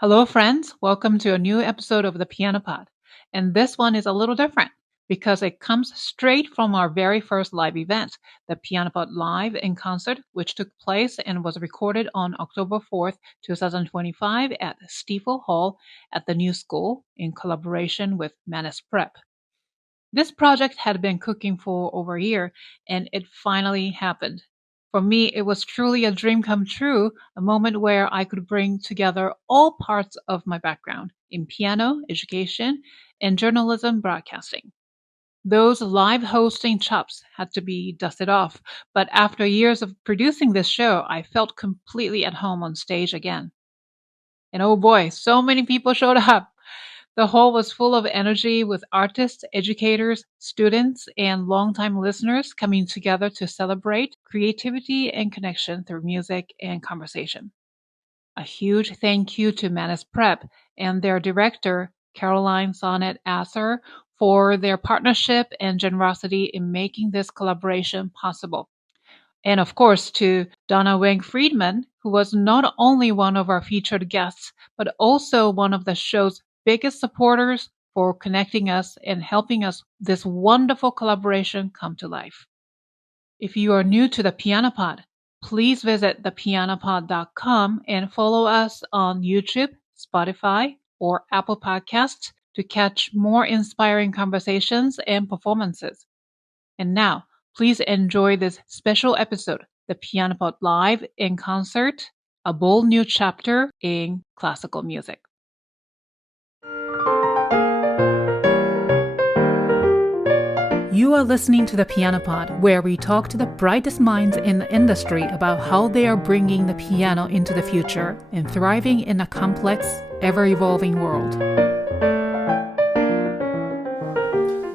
Hello, friends. Welcome to a new episode of the Piano Pod. And this one is a little different because it comes straight from our very first live event, the Piano Pod Live in Concert, which took place and was recorded on October 4th, 2025 at Stiefel Hall at the New School in collaboration with Manus Prep. This project had been cooking for over a year, and it finally happened. For me, it was truly a dream come true, a moment where I could bring together all parts of my background in piano, education, and journalism broadcasting. Those live hosting chops had to be dusted off, but after years of producing this show, I felt completely at home on stage again. And oh boy, so many people showed up. The hall was full of energy with artists, educators, students, and longtime listeners coming together to celebrate creativity and connection through music and conversation. A huge thank you to Manus Prep and their director, Caroline Sonett-Assor, for their partnership and generosity in making this collaboration possible. And of course, to Donna Weng Friedman, who was not only one of our featured guests, but also one of the show's biggest supporters for connecting us and helping us this wonderful collaboration come to life. If you are new to the Piano Pod, please visit thepianopod.com and follow us on YouTube, Spotify, or Apple Podcasts to catch more inspiring conversations and performances. And now, please enjoy this special episode, the Piano Pod Live in Concert, a bold new chapter in classical music. You are listening to the Piano Pod, where we talk to the brightest minds in the industry about how they are bringing the piano into the future and thriving in a complex, ever-evolving world.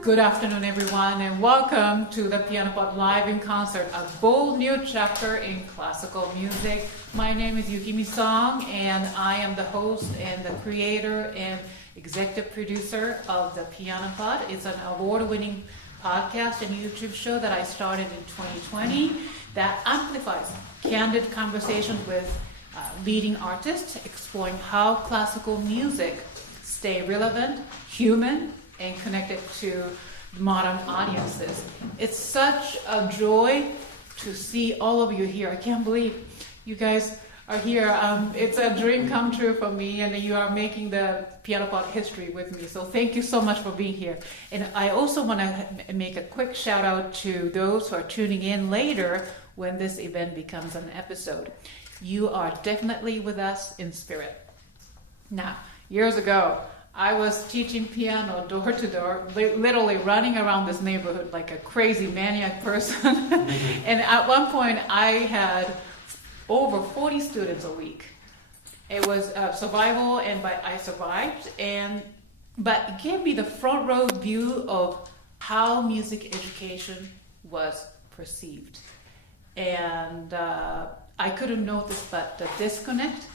Good afternoon, everyone, and welcome to the Piano Pod Live in Concert, a bold new chapter in classical music. My name is Yukimi Song, and I am the host and the creator and executive producer of the Piano Pod. It's an award-winning podcast and YouTube show that I started in 2020 that amplifies candid conversations with leading artists, exploring how classical music stay relevant, human, and connected to modern audiences. It's such a joy to see all of you here. I can't believe you guys are here. It's a dream come true for me, and you are making the Piano Pod history with me. So thank you so much for being here. And I also want to make a quick shout out to those who are tuning in later when this event becomes an episode. You are definitely with us in spirit. Now, years ago, I was teaching piano door to door, literally running around this neighborhood like a crazy maniac person. And at one point, I had over 40 students a week. It was survival, but I survived. But it gave me the front row view of how music education was perceived. And I couldn't notice but the disconnect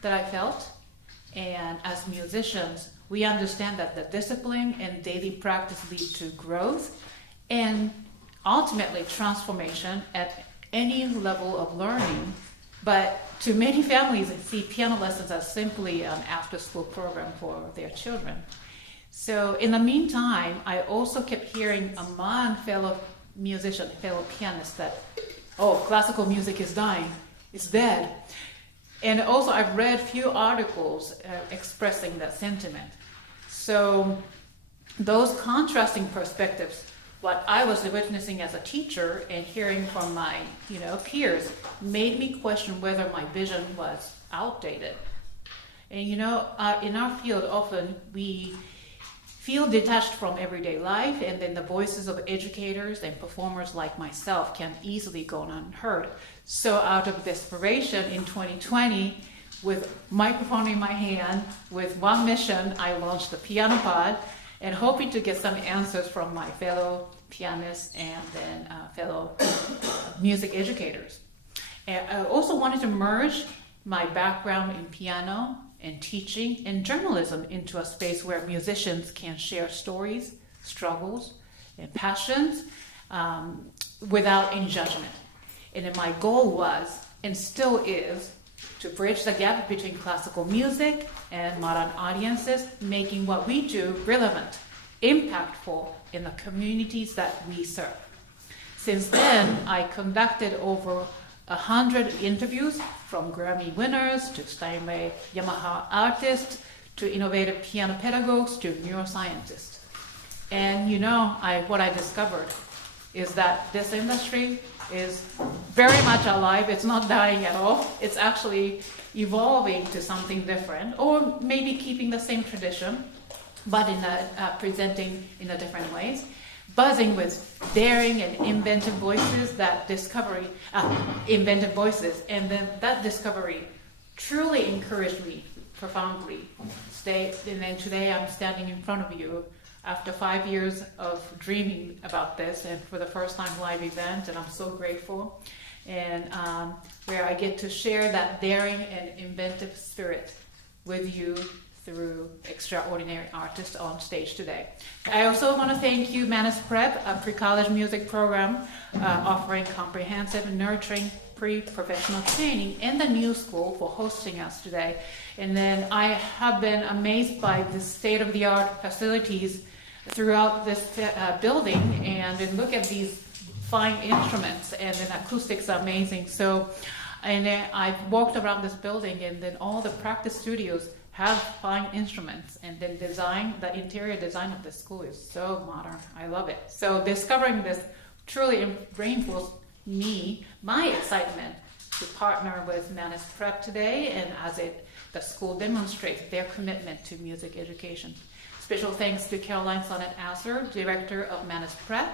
that I felt. And as musicians, we understand that the discipline and daily practice lead to growth and ultimately transformation at any level of learning. But to many families, they see piano lessons as simply an after-school program for their children. So in the meantime, I also kept hearing among fellow musicians, fellow pianists that, oh, classical music is dying, it's dead. And also I've read few articles expressing that sentiment. So those contrasting perspectives, what I was witnessing as a teacher and hearing from my peers, made me question whether my vision was outdated. And in our field, often we feel detached from everyday life, and then the voices of educators and performers like myself can easily go unheard. So out of desperation in 2020, with microphone in my hand, with one mission, I launched the Piano Pod, and hoping to get some answers from my fellow pianists and then fellow music educators. And I also wanted to merge my background in piano and teaching and journalism into a space where musicians can share stories, struggles, and passions without any judgment. And then my goal was, and still is, to bridge the gap between classical music and modern audiences, making what we do relevant, impactful in the communities that we serve. Since then, I conducted over 100 interviews, from Grammy winners to Steinway Yamaha artists to innovative piano pedagogues to neuroscientists. And what I discovered is that this industry is very much alive. It's not dying at all. It's actually evolving to something different, or maybe keeping the same tradition, but presenting in a different ways. Buzzing with daring and inventive voices, and then that discovery truly encouraged me profoundly. And then today I'm standing in front of you after 5 years of dreaming about this, and for the first time live event, and I'm so grateful. And where I get to share that daring and inventive spirit with you through extraordinary artists on stage today. I also want to thank you, Manus Prep, a pre-college music program offering comprehensive, nurturing pre-professional training in the new school, for hosting us today. And then I have been amazed by the state-of-the-art facilities throughout this building, and then look at these fine instruments, and then acoustics are amazing. So, and then I've walked around this building, and then all the practice studios have fine instruments, and then the interior design of the school is so modern. I love it. So discovering this truly reinforced my excitement to partner with Manus Prep today, and the school demonstrates their commitment to music education. Special thanks to Caroline Sonett-Assor, director of Manus Prep,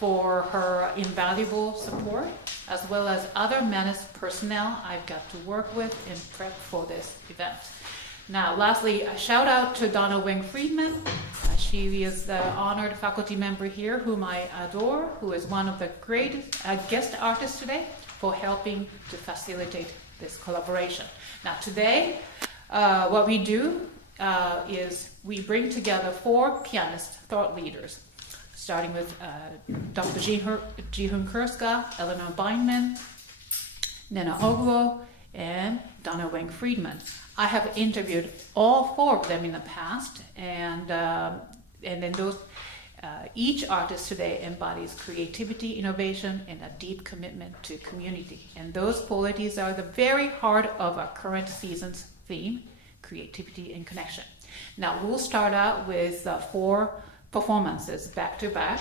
for her invaluable support, as well as other Manus personnel I've got to work with in prep for this event. Now, lastly, a shout out to Donna Weng Friedman. She is the honored faculty member here, whom I adore, who is one of the great guest artists today, for helping to facilitate this collaboration. Now, today, what we do is we bring together 4 pianist thought leaders, starting with Dr. Jee-Hoon Krska, Eleonor Bindman, Nnenna Ogwo, and Donna Weng Friedman. I have interviewed all 4 of them in the past, and then each artist today embodies creativity, innovation, and a deep commitment to community. And those qualities are the very heart of our current season's theme, creativity and connection. Now, we'll start out with 4 performances back to back.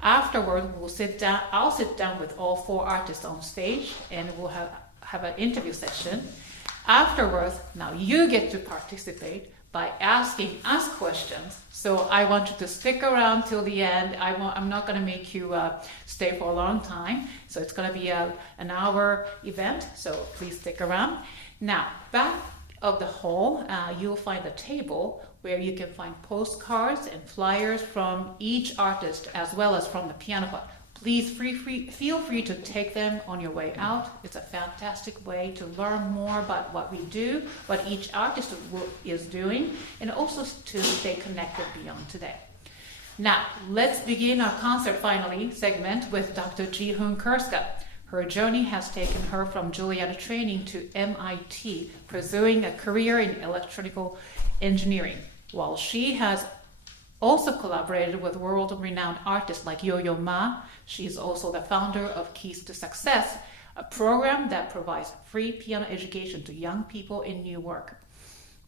Afterward, I'll sit down with all 4 artists on stage, and we'll have an interview session. Afterwards, now you get to participate by asking us questions. So I want you to stick around till the end. I'm not going to make you stay for a long time. So it's going to be an hour event, so please stick around. Now, back of the hall, you'll find a table where you can find postcards and flyers from each artist, as well as from the piano part. Please feel free to take them on your way out. It's a fantastic way to learn more about what we do, what each artist is doing, and also to stay connected beyond today. Now, let's begin our concert finally segment with Dr. Jee-Hoon Krska. Her journey has taken her from Juilliard training to MIT, pursuing a career in electrical engineering. While she has also collaborated with world-renowned artists like Yo-Yo Ma, she's also the founder of Keys to Success, a program that provides free piano education to young people in Newark.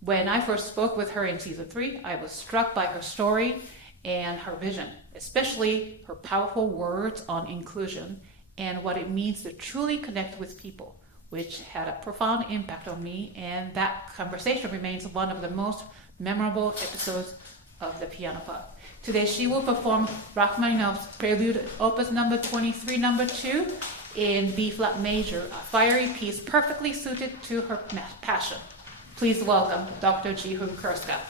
When I first spoke with her in season 3, I was struck by her story and her vision, especially her powerful words on inclusion and what it means to truly connect with people, which had a profound impact on me, and that conversation remains one of the most memorable episodes of the Piano Pod. Today she will perform Rachmaninoff's Prelude, Opus number 23, number 2, in B-flat major, a fiery piece perfectly suited to her passion. Please welcome Dr. Jee-Hoon Krska.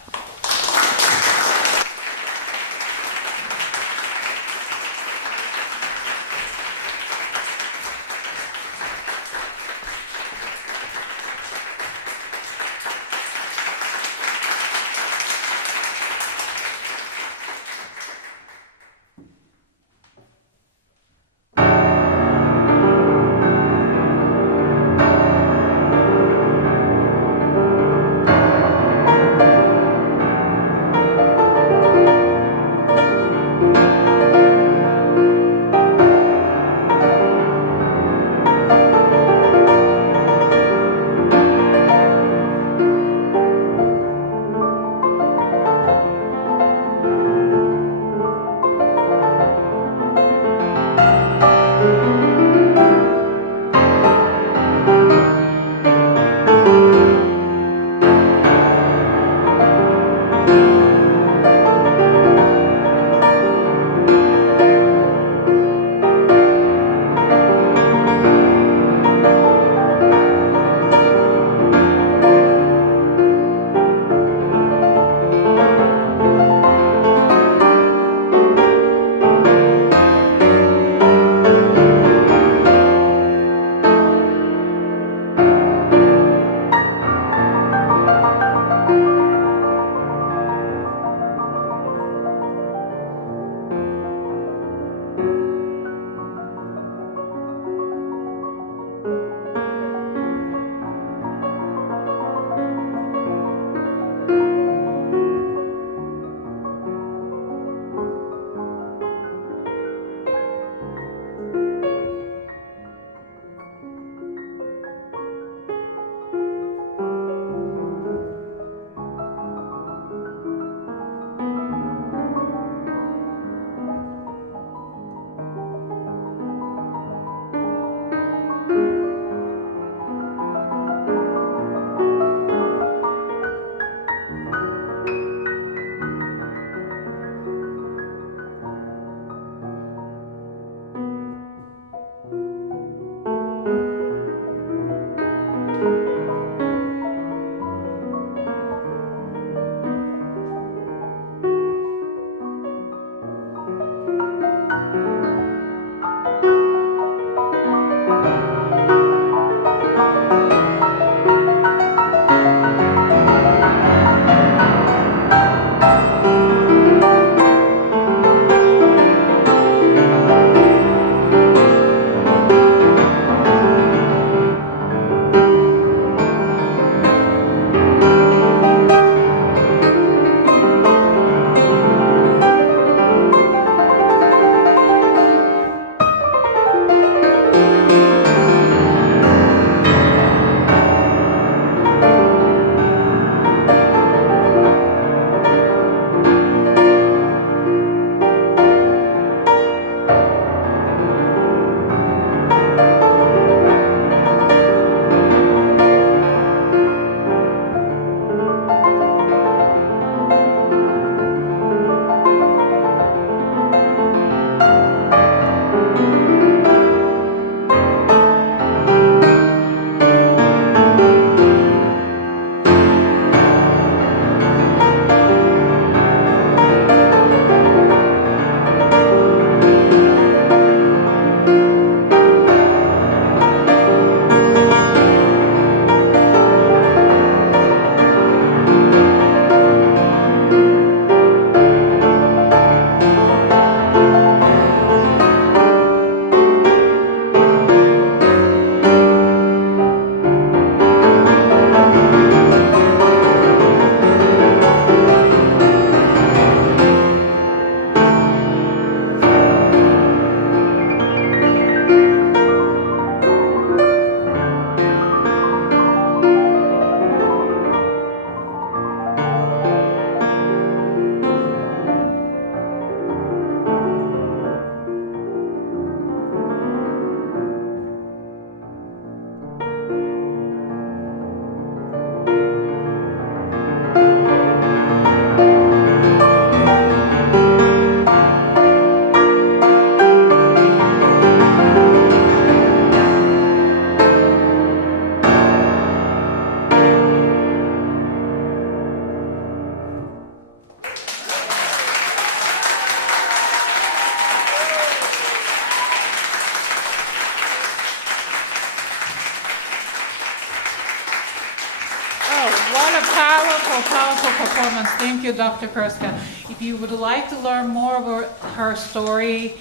What a powerful, powerful performance. Thank you, Dr. Krska. If you would like to learn more about her story,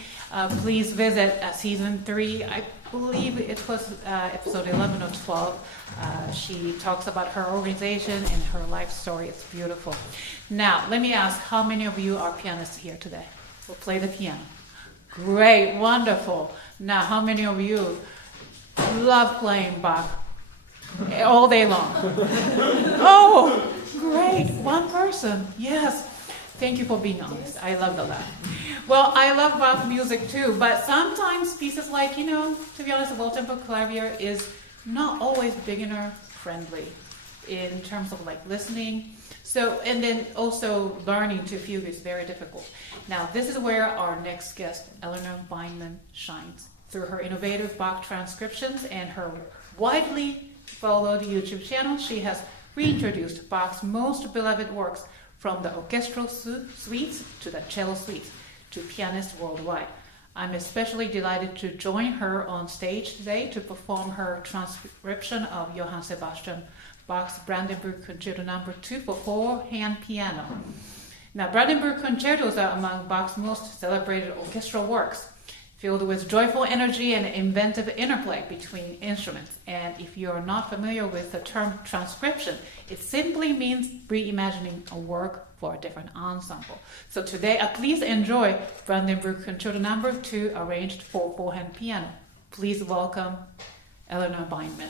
please visit season 3. I believe it was episode 11 or 12. She talks about her organization and her life story. It's beautiful. Now, let me ask, how many of you are pianists here today? Will play the piano. Great, wonderful. Now, how many of you love playing Bach all day long? Oh, great, one person. Yes. Thank you for being honest. I love that. Well, I love Bach music too, but sometimes pieces like, to be honest, the well-tempo clavier is not always beginner friendly in terms of like listening. So, and then also learning to fugue is very difficult. Now, this is where our next guest, Eleonor Bindman, shines. Through her innovative Bach transcriptions and her widely followed YouTube channel, she has reintroduced Bach's most beloved works from the orchestral suites to the cello suites to pianists worldwide. I'm especially delighted to join her on stage today to perform her transcription of Johann Sebastian Bach's Brandenburg Concerto No. 2 for 4-hand piano. Now, Brandenburg concertos are among Bach's most celebrated orchestral works, filled with joyful energy and inventive interplay between instruments. And if you're not familiar with the term transcription, it simply means reimagining a work for a different ensemble. So today, please enjoy Brandenburg Concerto No. 2, arranged for 4-hand piano. Please welcome Eleonor Bindman.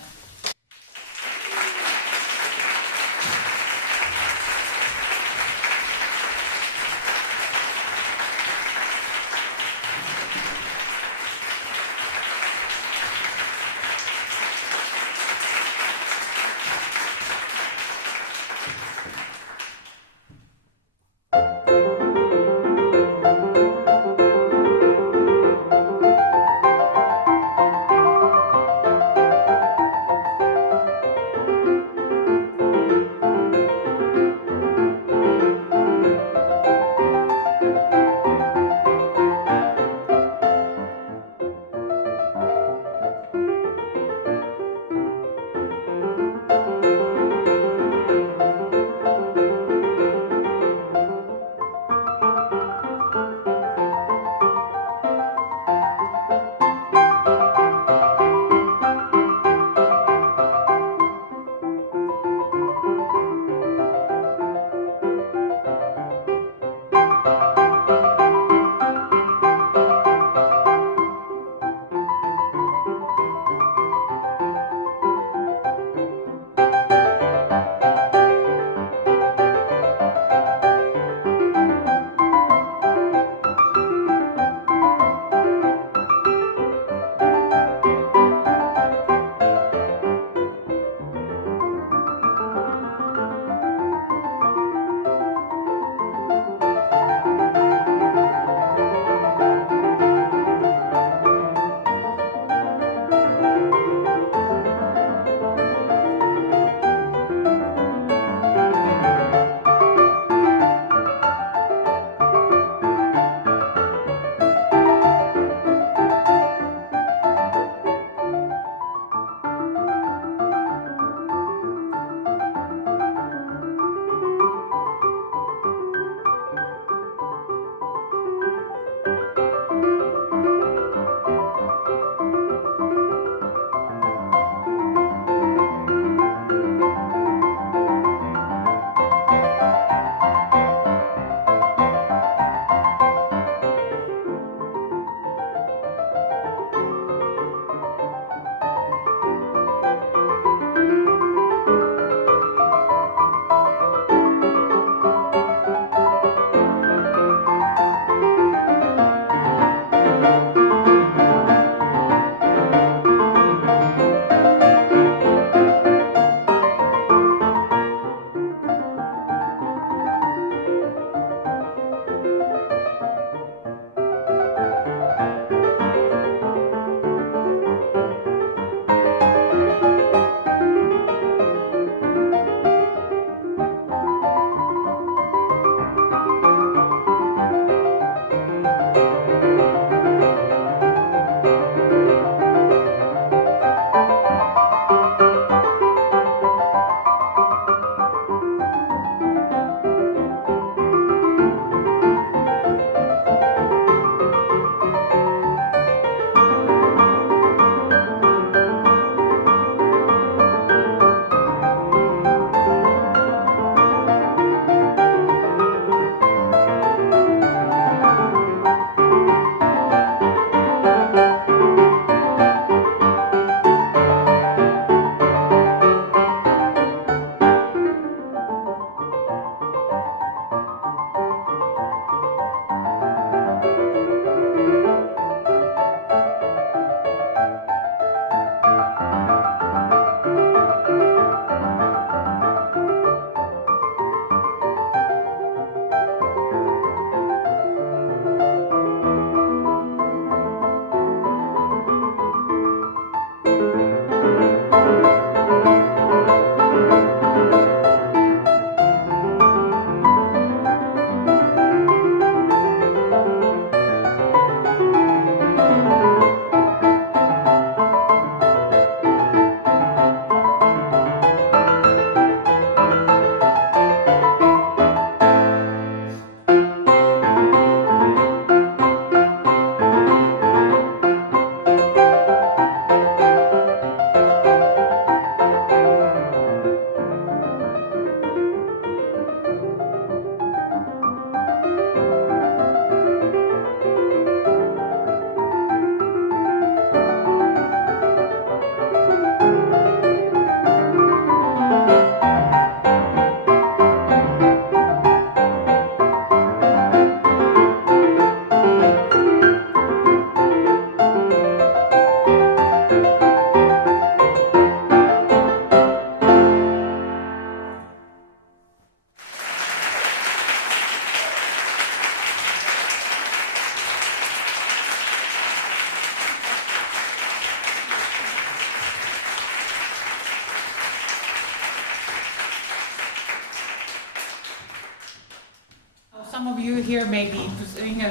some of you here may be pursuing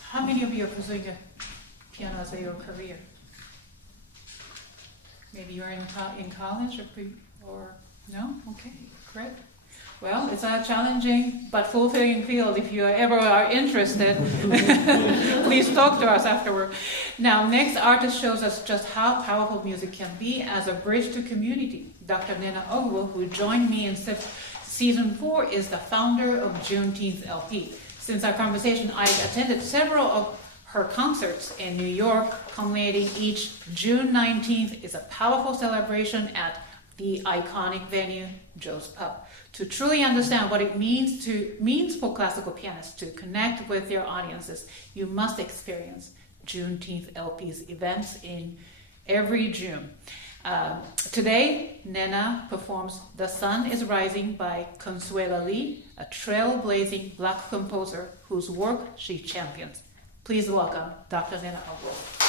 how many of you are pursuing a piano as your career? Maybe you're in college or no? Okay, great. Well, it's a challenging but fulfilling field. If you ever are interested, please talk to us afterward. Now, next artist shows us just how powerful music can be as a bridge to community. Dr. Nnenna Ogwo, who joined me in season 4, is the founder of Juneteenth LP. Since our conversation, I've attended several of her concerts in New York, culminating each June 19th is a powerful celebration at the iconic venue, Joe's Pub. To truly understand what it means for classical pianists to connect with their audiences, you must experience Juneteenth LP's events in every June. Today, Nnenna performs The Sun is Rising by Consuela, a trailblazing Black composer whose work she champions. Please welcome Dr. Nnenna Ogwo.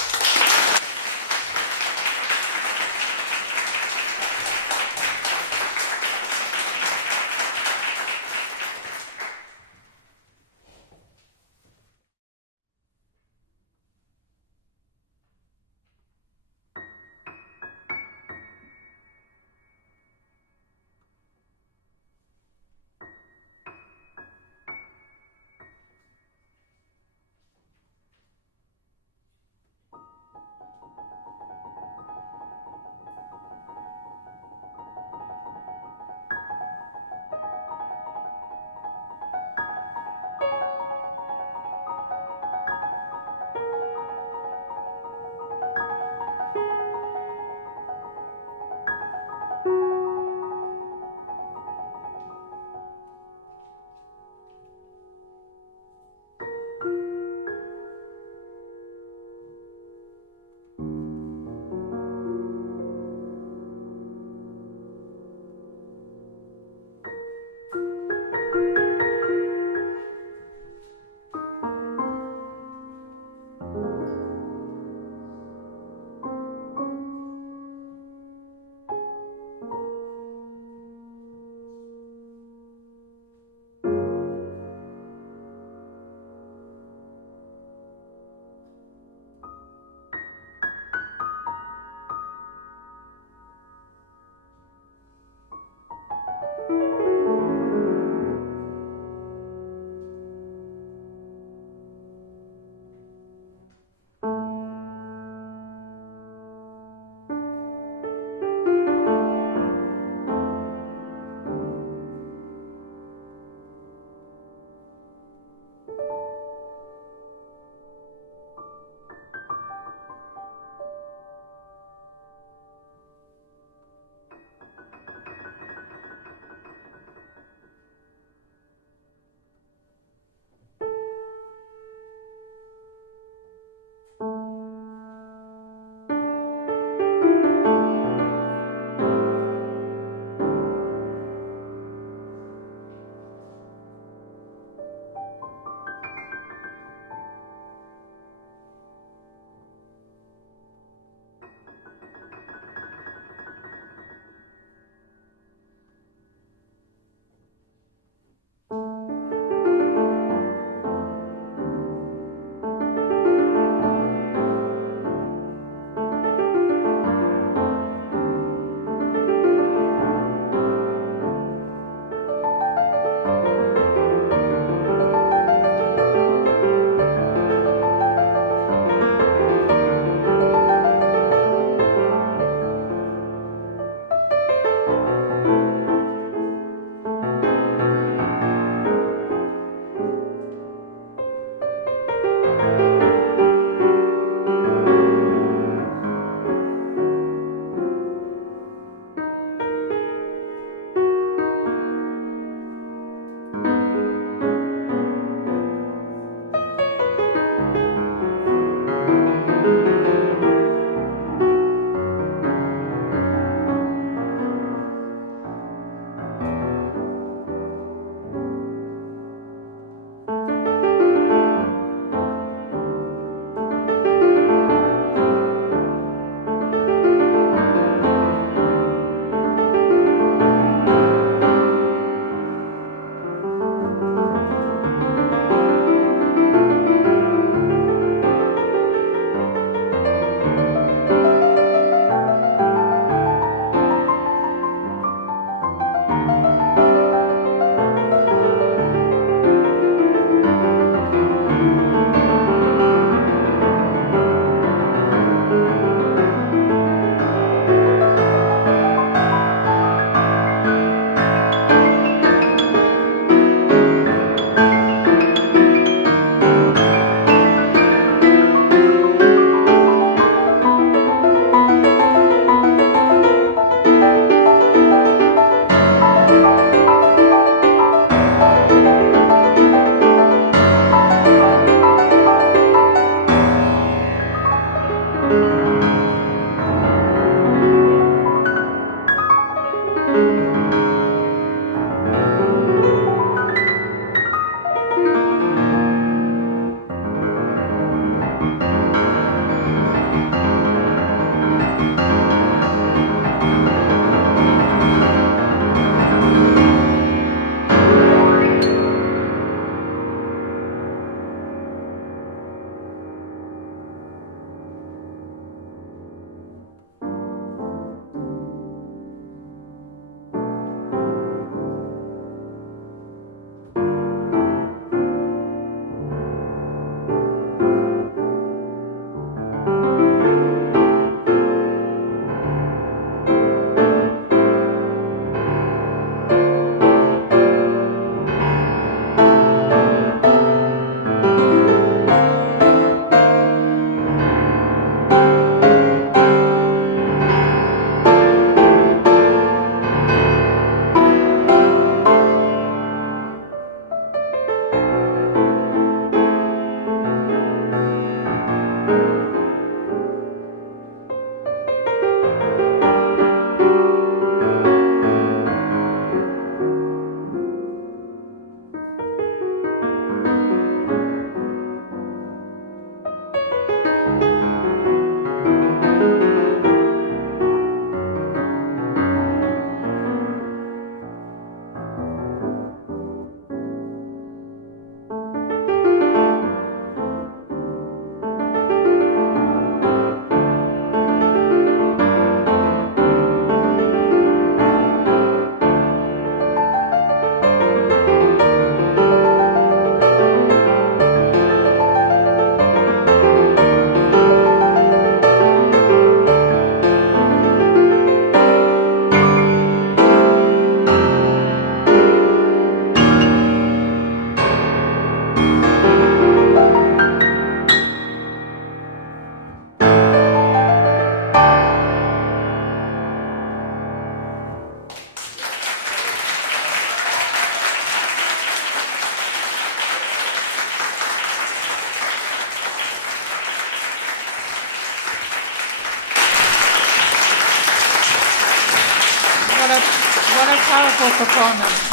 performance.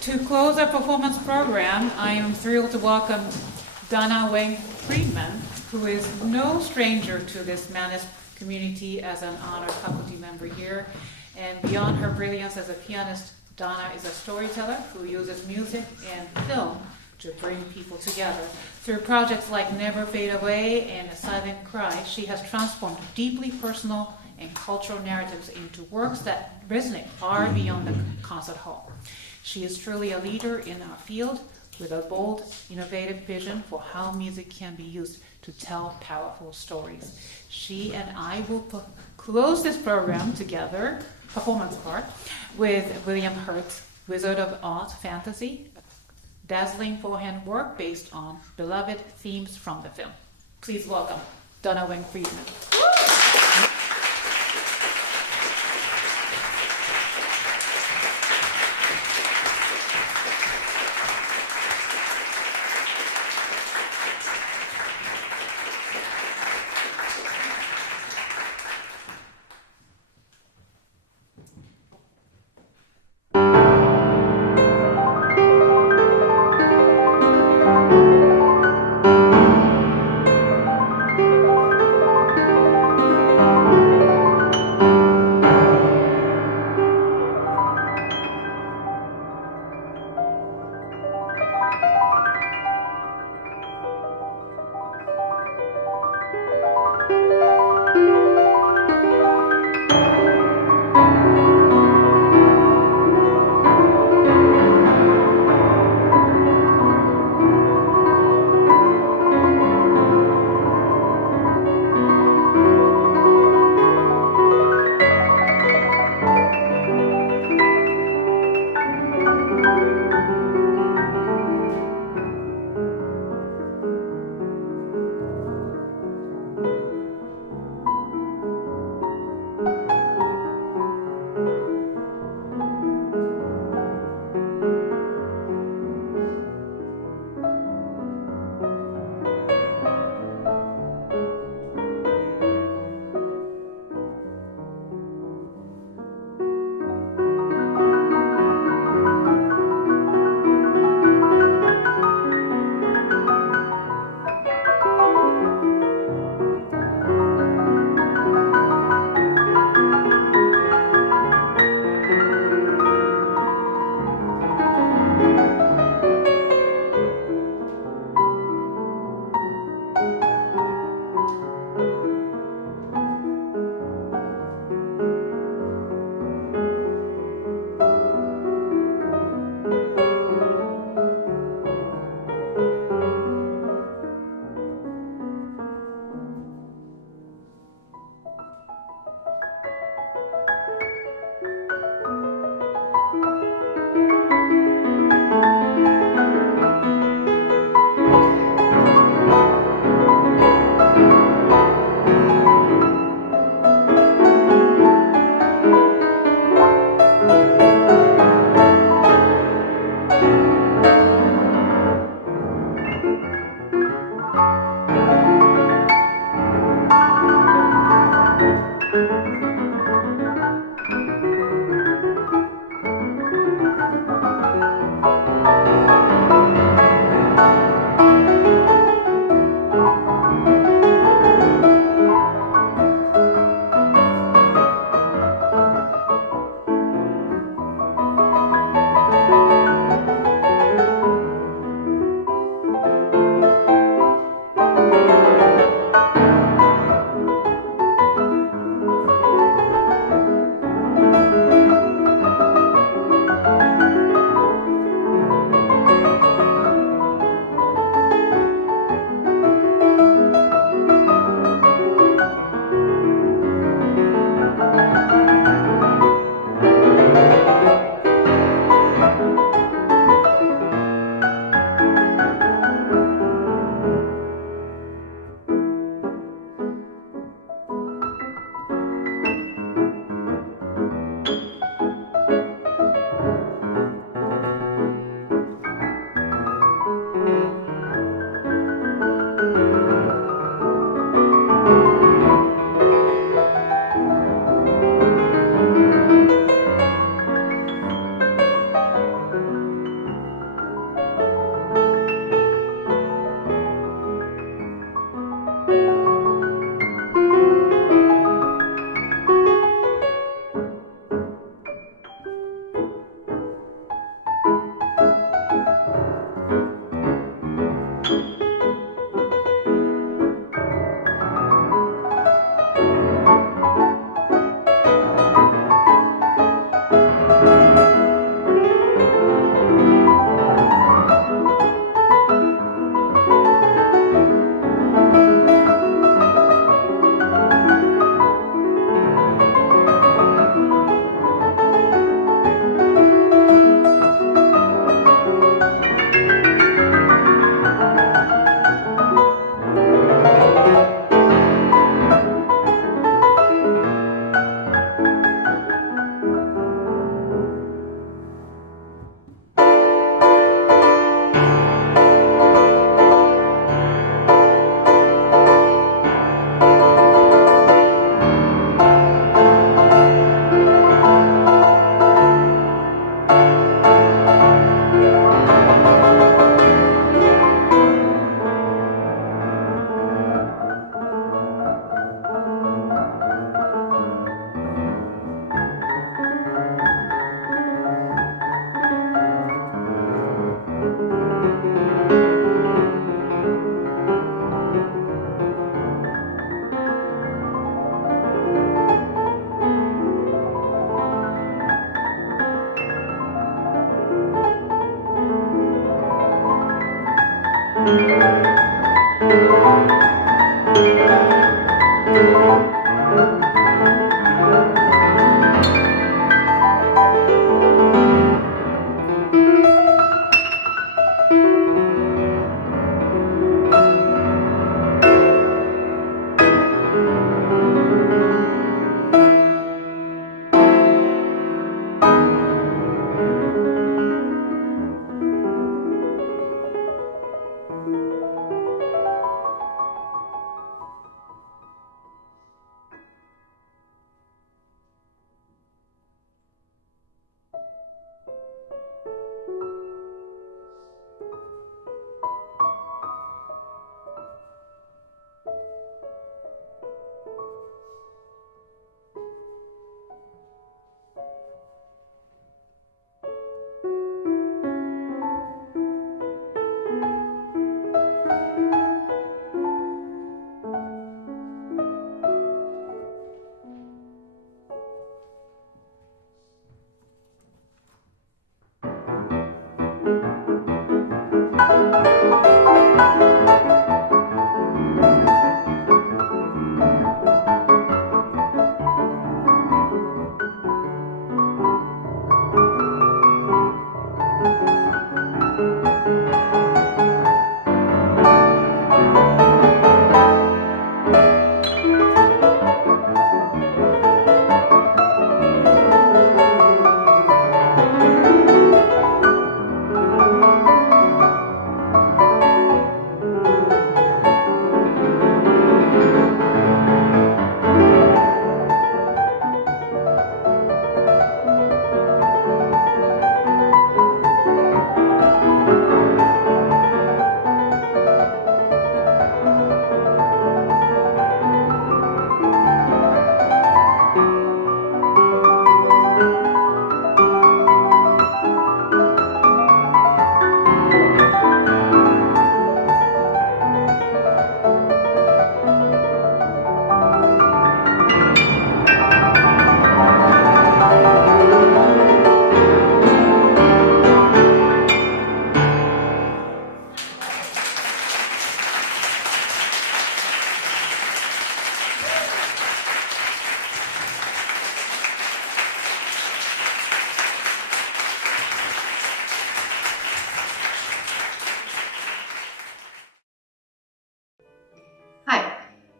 To close our performance program, I am thrilled to welcome Donna Weng Friedman, who is no stranger to this Manus community as an honored faculty member here. And beyond her brilliance as a pianist, Donna is a storyteller who uses music and film to bring people together. Through projects like Never Fade Away and A Silent Cry, she has transformed deeply personal and cultural narratives into works that resonate far beyond the concert hall. She is truly a leader in our field with a bold, innovative vision for how music can be used to tell powerful stories. She and I will close this program together, performance part, with William Hirtz, Wizard of Oz Fantasy, dazzling forehand work based on beloved themes from the film. Please welcome Donna Weng Friedman.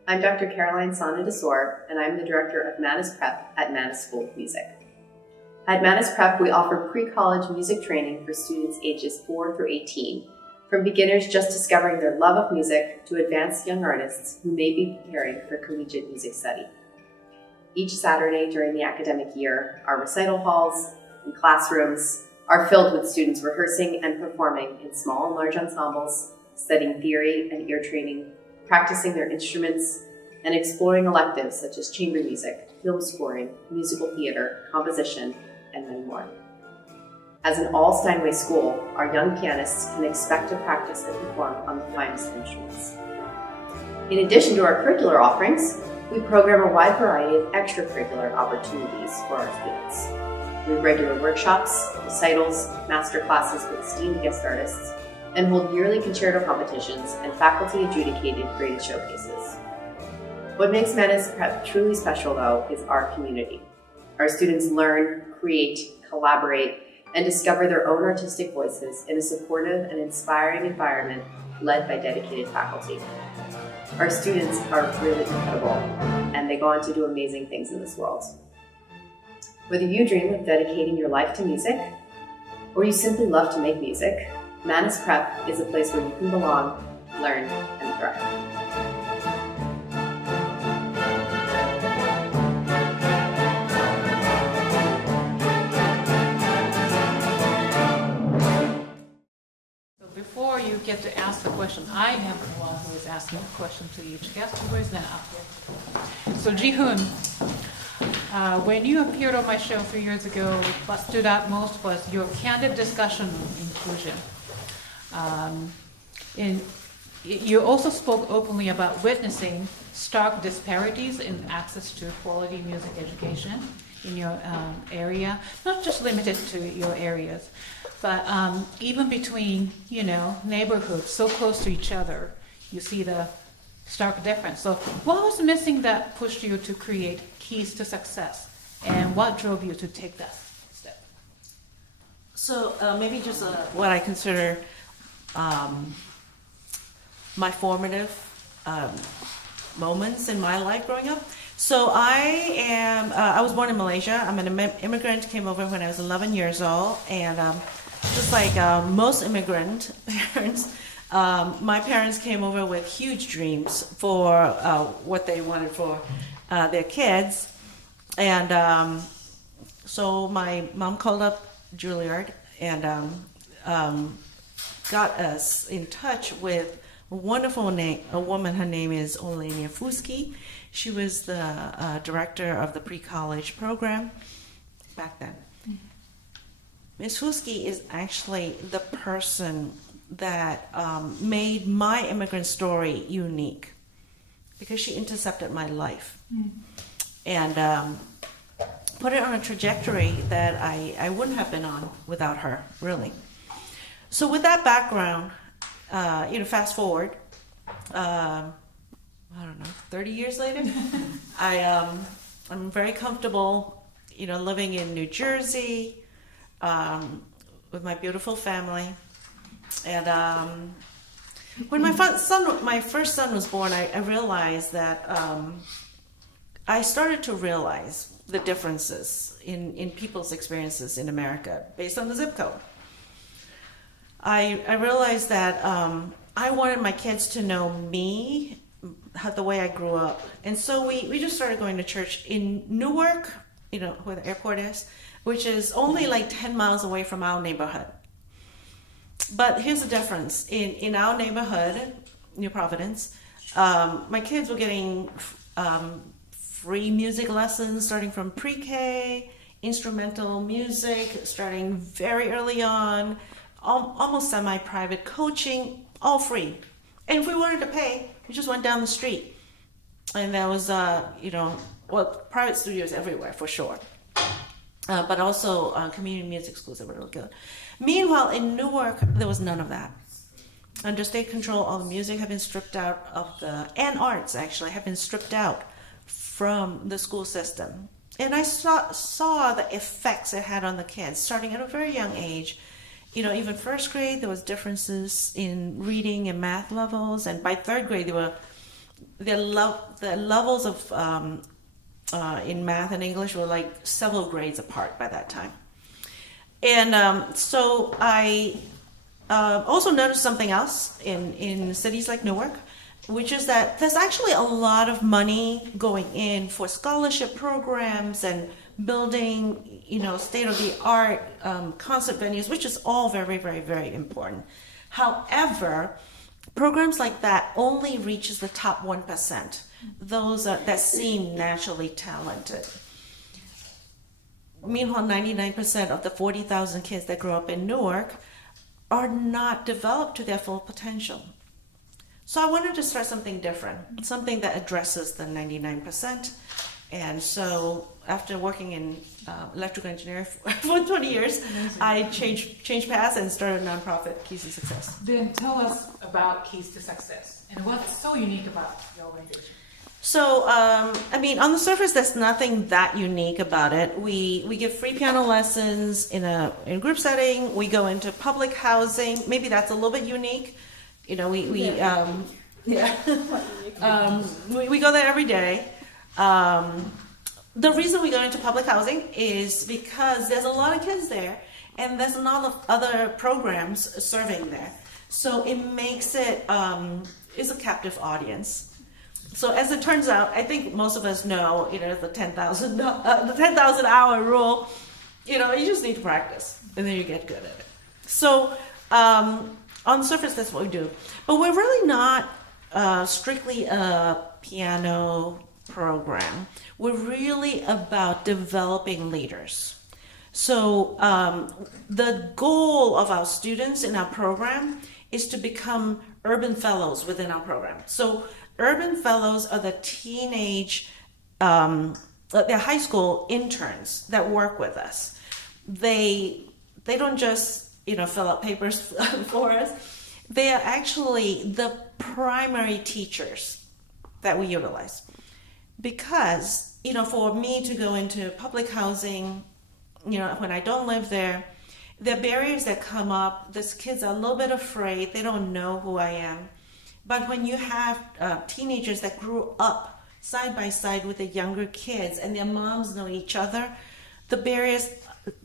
I'm Dr. Caroline Sonett-Assor, and I'm the director of Mannes Prep at Mannes School of Music. At Mannes Prep, we offer pre-college music training for students ages 4 through 18, from beginners just discovering their love of music to advanced young artists who may be preparing for collegiate music study. Each Saturday during the academic year, our recital halls and classrooms are filled with students rehearsing and performing in small and large ensembles, studying theory and ear training, practicing their instruments, and exploring electives such as chamber music, film scoring, musical theater, composition, and many more. As an all-Steinway school, our young pianists can expect to practice and perform on the finest instruments. In addition to our curricular offerings, we program a wide variety of extracurricular opportunities for our students. We have regular workshops, recitals, master classes with esteemed guest artists, and hold yearly concerto competitions and faculty-adjudicated graded showcases. What makes Mannes Prep truly special, though, is our community. Our students learn, create, collaborate, and discover their own artistic voices in a supportive and inspiring environment led by dedicated faculty. Our students are really incredible, and they go on to do amazing things in this world. Whether you dream of dedicating your life to music, or you simply love to make music, Mannes Prep is a place where you can belong, learn, and thrive. Before you get to ask the question, I am the one who is asking the question to each guest. Where's that up there? So Jee-Hoon, when you appeared on my show 3 years ago, what stood out most was your candid discussion of inclusion. You also spoke openly about witnessing stark disparities in access to quality music education in your area, not just limited to your areas, but even between, neighborhoods so close to each other, you see the stark difference. So what was missing that pushed you to create Keys to Success, and what drove you to take that step? So maybe just what I consider my formative moments in my life growing up. So I was born in Malaysia. I'm an immigrant, came over when I was 11 years old, and just like most immigrant parents, my parents came over with huge dreams for what they wanted for their kids. And so my mom called up Juilliard and got us in touch with a wonderful woman. Her name is Eleonor Bindman. She was the director of the pre-college program back then. Ms. Bindman is actually the person that made my immigrant story unique, because she intercepted my life and put it on a trajectory that I wouldn't have been on without her, really. So with that background, fast forward, 30 years later, I'm very comfortable, living in New Jersey with my beautiful family. And when my first son was born, I realized that I started to realize the differences in people's experiences in America based on the zip code. I realized that I wanted my kids to know me, the way I grew up. And so we just started going to church in Newark, where the airport is, which is only like 10 miles away from our neighborhood. But here's the difference. In our neighborhood, New Providence, my kids were getting free music lessons starting from pre-K, instrumental music starting very early on, almost semi-private coaching, all free. And if we wanted to pay, we just went down the street. And there was, private studios everywhere for sure. But also community music schools that were really good. Meanwhile, in Newark, there was none of that. Under state control, all the music had been stripped out and arts actually have been stripped out from the school system. And I saw the effects it had on the kids, starting at a very young age. Even first grade, there was differences in reading and math levels. And by third grade, there were the levels of in math and English were like several grades apart by that time. And so I also noticed something else in cities like Newark, which is that there's actually a lot of money going in for scholarship programs and building, state-of-the-art concert venues, which is all very, very, very important. However, programs like that only reaches the top 1%, those that seem naturally talented. Meanwhile, 99% of the 40,000 kids that grow up in Newark are not developed to their full potential. So I wanted to start something different, something that addresses the 99%. And so after working in electrical engineering for 20 years, I changed paths and started a nonprofit, Keys to Success. Then tell us about Keys to Success and what's so unique about your organization. So, on the surface, there's nothing that unique about it. We give free piano lessons in group setting. We go into public housing. Maybe that's a little bit unique. We go there every day. The reason we go into public housing is because there's a lot of kids there, and there's a lot of other programs serving there. So it makes it is a captive audience. So as it turns out, I think most of us know, the 10,000 hour rule. You just need to practice, and then you get good at it. So on the surface, that's what we do. But we're really not strictly a piano program. We're really about developing leaders. So the goal of our students in our program is to become urban fellows within our program. So urban fellows are the teenage, they're high school interns that work with us. They don't just fill out papers for us. They are actually the primary teachers that we utilize. Because, for me to go into public housing, when I don't live there, the barriers that come up, these kids are a little bit afraid. They don't know who I am. But when you have teenagers that grew up side by side with the younger kids and their moms know each other, the barriers,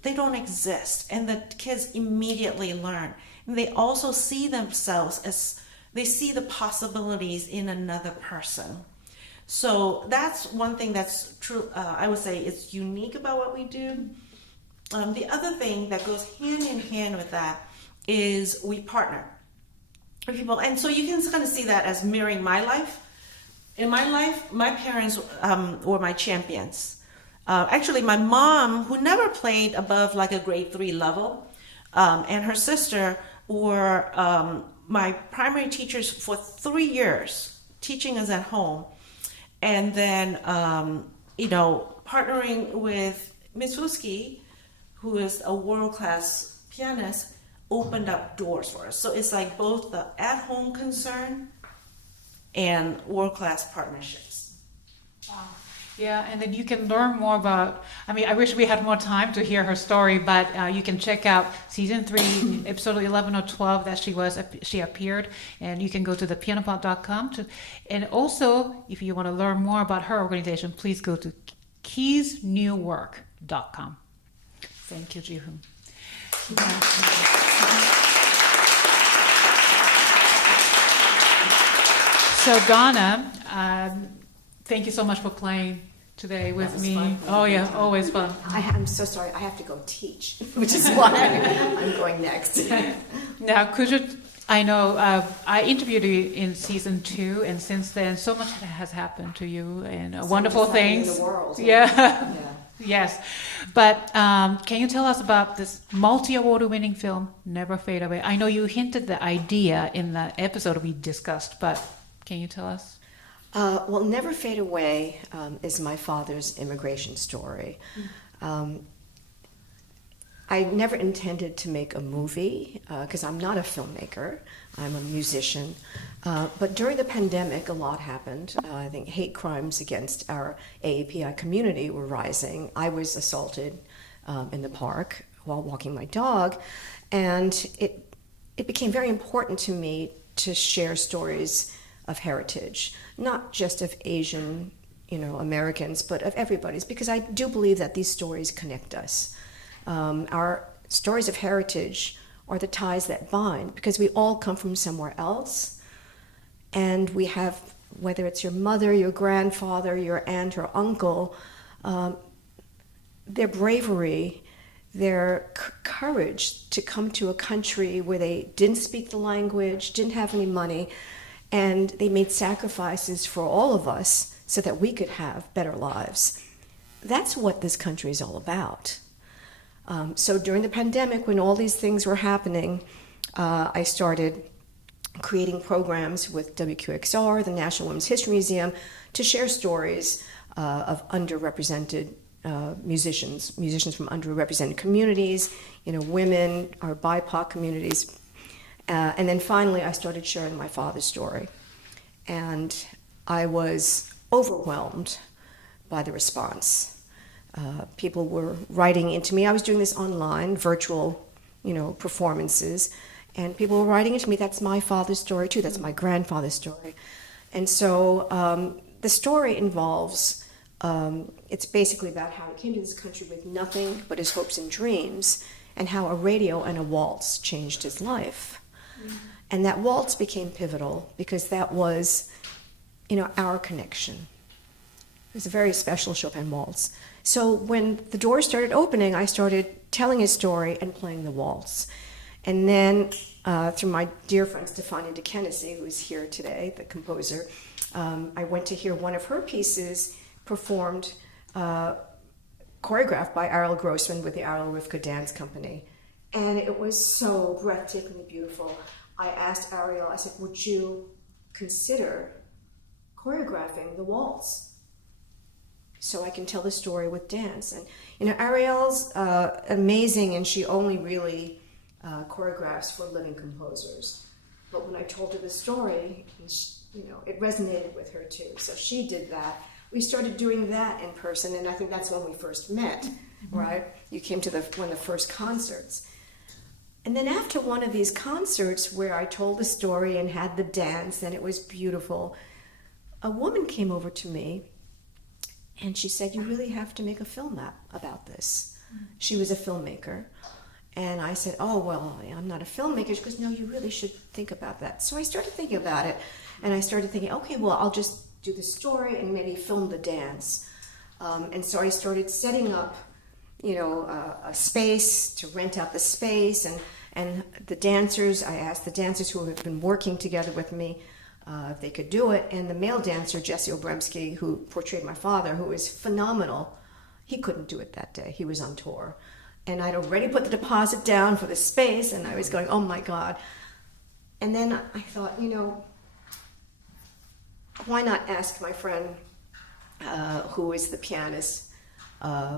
they don't exist. And the kids immediately learn. And they also see themselves as, they see the possibilities in another person. So that's one thing that's true, I would say it's unique about what we do. The other thing that goes hand in hand with that is we partner with people. And so you can kind of see that as mirroring my life. In my life, my parents were my champions. Actually, my mom, who never played above like a grade 3 level, and her sister were my primary teachers for 3 years, teaching us at home. And then, partnering with Miss Fuski, who is a world-class pianist, opened up doors for us. So it's like both the at-home concern and world-class partnerships. Wow. Yeah, and then you can learn more about, I wish we had more time to hear her story, but you can check out season 3, episode 11 or 12 that she appeared, and you can go to thepianopod.com. And also, if you want to learn more about her organization, please go to keysnewwork.com. Thank you, Jee-Hoon. So Donna, thank you so much for playing today with me. Fun. Oh yeah, always fun. I'm so sorry. I have to go teach, which is why I'm going next. Now, could you? I know I interviewed you in season 2, and since then, so much has happened to you, and wonderful things. In the world. Yeah. Yes, but can you tell us about this multi-award-winning film, Never Fade Away? I know you hinted the idea in the episode we discussed, but can you tell us? Well, Never Fade Away is my father's immigration story. I never intended to make a movie because I'm not a filmmaker. I'm a musician. But during the pandemic, a lot happened. I think hate crimes against our AAPI community were rising. I was assaulted in the park while walking my dog. And it became very important to me to share stories of heritage, not just of Asian, Americans, but of everybody's, because I do believe that these stories connect us. Our stories of heritage are the ties that bind, because we all come from somewhere else, and we have, whether it's your mother, your grandfather, your aunt or uncle, their bravery, their courage to come to a country where they didn't speak the language, didn't have any money, and they made sacrifices for all of us so that we could have better lives. That's what this country is all about. So during the pandemic, when all these things were happening, I started creating programs with WQXR, the National Women's History Museum, to share stories of underrepresented musicians from underrepresented communities, women or BIPOC communities. And then finally, I started sharing my father's story. And I was overwhelmed by the response. People were writing into me. I was doing this online, virtual, performances. And people were writing into me, that's my father's story too, that's my grandfather's story. And so the story involves, it's basically about how he came to this country with nothing but his hopes and dreams, and how a radio and a waltz changed his life. Mm-hmm. And that waltz became pivotal because that was, our connection. It was a very special Chopin waltz. So when the doors started opening, I started telling his story and playing the waltz. And then through my dear friend Stefania de Kennedy, who's here today, the composer, I went to hear one of her pieces performed, choreographed by Ariel Grossman with the Ariel Rivka Dance Company. And it was so breathtakingly beautiful. I asked Ariel, I said, would you consider choreographing the waltz so I can tell the story with dance? And Ariel's amazing, and she only really choreographs for living composers. But when I told her the story, it resonated with her too. So she did that. We started doing that in person, and I think that's when we first met, mm-hmm. right? You came to one of the first concerts. And then after one of these concerts where I told the story and had the dance, and it was beautiful, a woman came over to me, and she said, you really have to make a film about this. Mm-hmm. She was a filmmaker. And I said, oh, well, I'm not a filmmaker. She goes, no, you really should think about that. So I started thinking about it, and I started thinking, okay, well, I'll just do the story and maybe film the dance. And so I started setting up, a space to rent out the space, and the dancers, I asked the dancers who have been working together with me if they could do it, and the male dancer, Jesse Obremski, who portrayed my father, who is phenomenal, he couldn't do it that day. He was on tour. And I'd already put the deposit down for the space, and I was going, oh my God. And then I thought, why not ask my friend, who is the pianist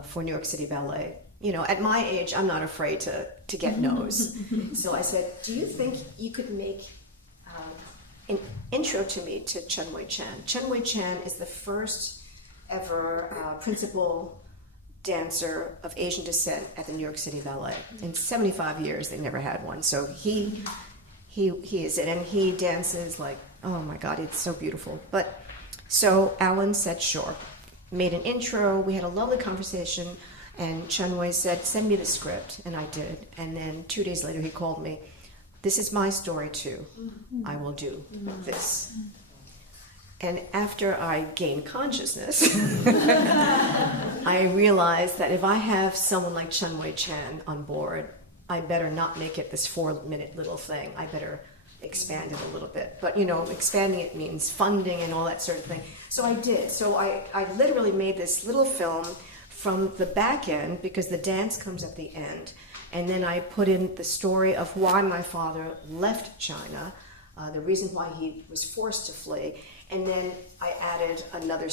for New York City Ballet? At my age, I'm not afraid to get no's. So I said, do you think you could make an intro to me to Chun Wei Chan? Chun Wei Chan is the first ever principal dancer of Asian descent at the New York City Ballet. In 75 years, they never had one. So he is it, and he dances like, oh my God, it's so beautiful. But so Alan said, sure, made an intro. We had a lovely conversation, and Chun Wei said, send me the script, and I did. And then 2 days later, he called me. This is my story too. Mm-hmm. I will do this. And after I gained consciousness, I realized that if I have someone like Chun Wei Chan on board, I better not make it this 4-minute little thing. I better expand it a little bit. But, expanding it means funding and all that sort of thing. So I did. So I literally made this little film from the back end, because the dance comes at the end. And then I put in the story of why my father left China, the reason why he was forced to flee. And then I added another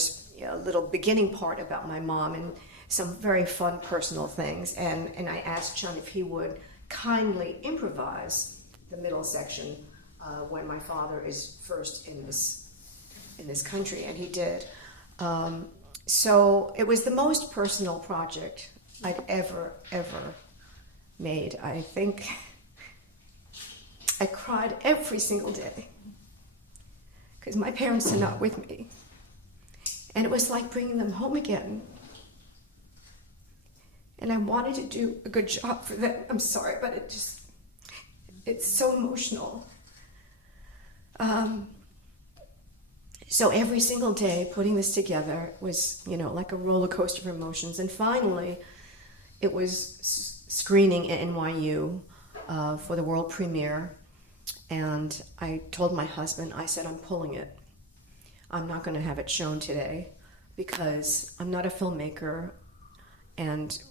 little beginning part about my mom and some very fun personal things. And I asked Chun if he would kindly improvise the middle section when my father is first in this country, and he did. So it was the most personal project I'd ever made. I think I cried every single day. because my parents are not with me. And it was like bringing them home again. And I wanted to do a good job for them. I'm sorry, but it's so emotional. So every single day putting this together was, like a roller coaster of emotions. And finally, it was screening at NYU for the world premiere. And I told my husband, I said, I'm pulling it. I'm not going to have it shown today because I'm not a filmmaker. And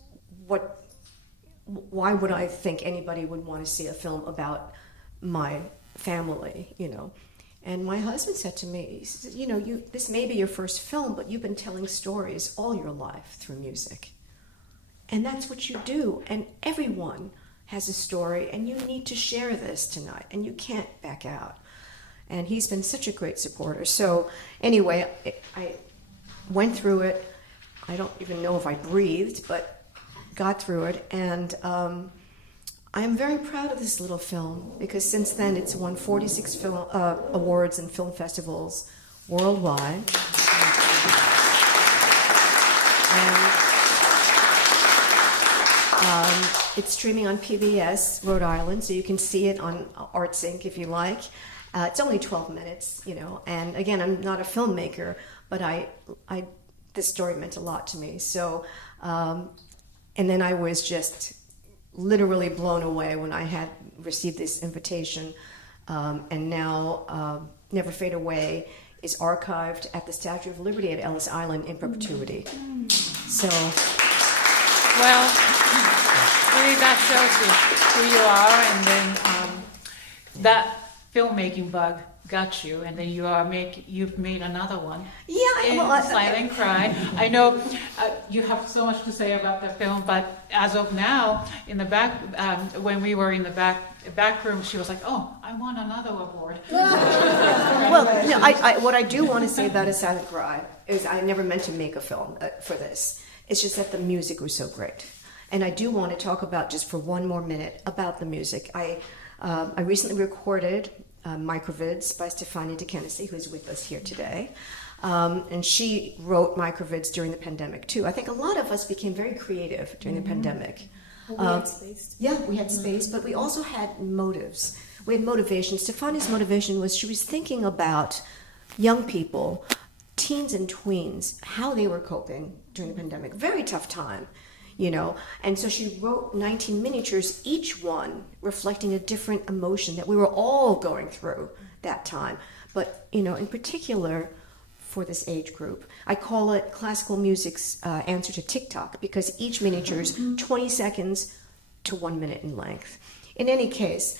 why would I think anybody would want to see a film about my family, And my husband said to me, he said, this may be your first film, but you've been telling stories all your life through music. And that's what you do. And everyone has a story, and you need to share this tonight, and you can't back out. And he's been such a great supporter. So anyway, I went through it. I don't even know if I breathed, but got through it. And I'm very proud of this little film because since then it's won 46 film awards and film festivals worldwide. And it's streaming on PBS Rhode Island, so you can see it on ArtSync if you like. It's only 12 minutes, And again, I'm not a filmmaker, but this story meant a lot to me. So, and then I was just literally blown away when I had received this invitation. And now Never Fade Away is archived at the Statue of Liberty at Ellis Island in perpetuity. So, well, really that shows you who you are, and then that filmmaking bug got you, and then you've made another one. Yeah, Silent Cry. I know you have so much to say about the film, but as of now, in the back, when we were in the back room, she was like, "Oh, I won another award." Well, no, what I do want to say about A Silent Cry is I never meant to make a film for this. It's just that the music was so great, and I do want to talk about just for one more minute about the music. I recently recorded Microvids by Stefania De Kennedy, who's with us here today. And she wrote Microvids during the pandemic too. I think a lot of us became very creative during the pandemic. We had space. Yeah, we had space, but we also had motives. We had motivation. Stefania's motivation was she was thinking about young people, teens and tweens, how they were coping during the pandemic. Very tough time. And so she wrote 19 miniatures, each one reflecting a different emotion that we were all going through that time. But, in particular for this age group, I call it classical music's answer to TikTok because each miniature is 20 seconds to 1 minute in length. In any case,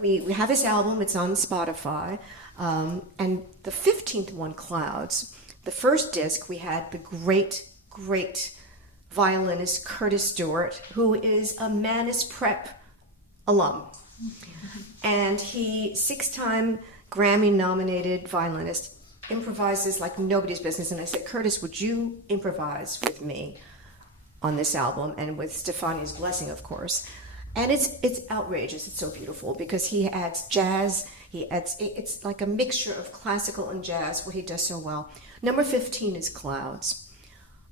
we have this album, it's on Spotify, and the 15th one, Clouds, the first disc, we had the great violinist Curtis Stewart, who is a Mannes Prep alum. And he, 6-time Grammy-nominated violinist, improvises like nobody's business. And I said, Curtis, would you improvise with me on this album? And with Stefania's blessing, of course. And it's outrageous. It's so beautiful because he adds jazz. It's like a mixture of classical and jazz, what he does so well. Number 15 is Clouds.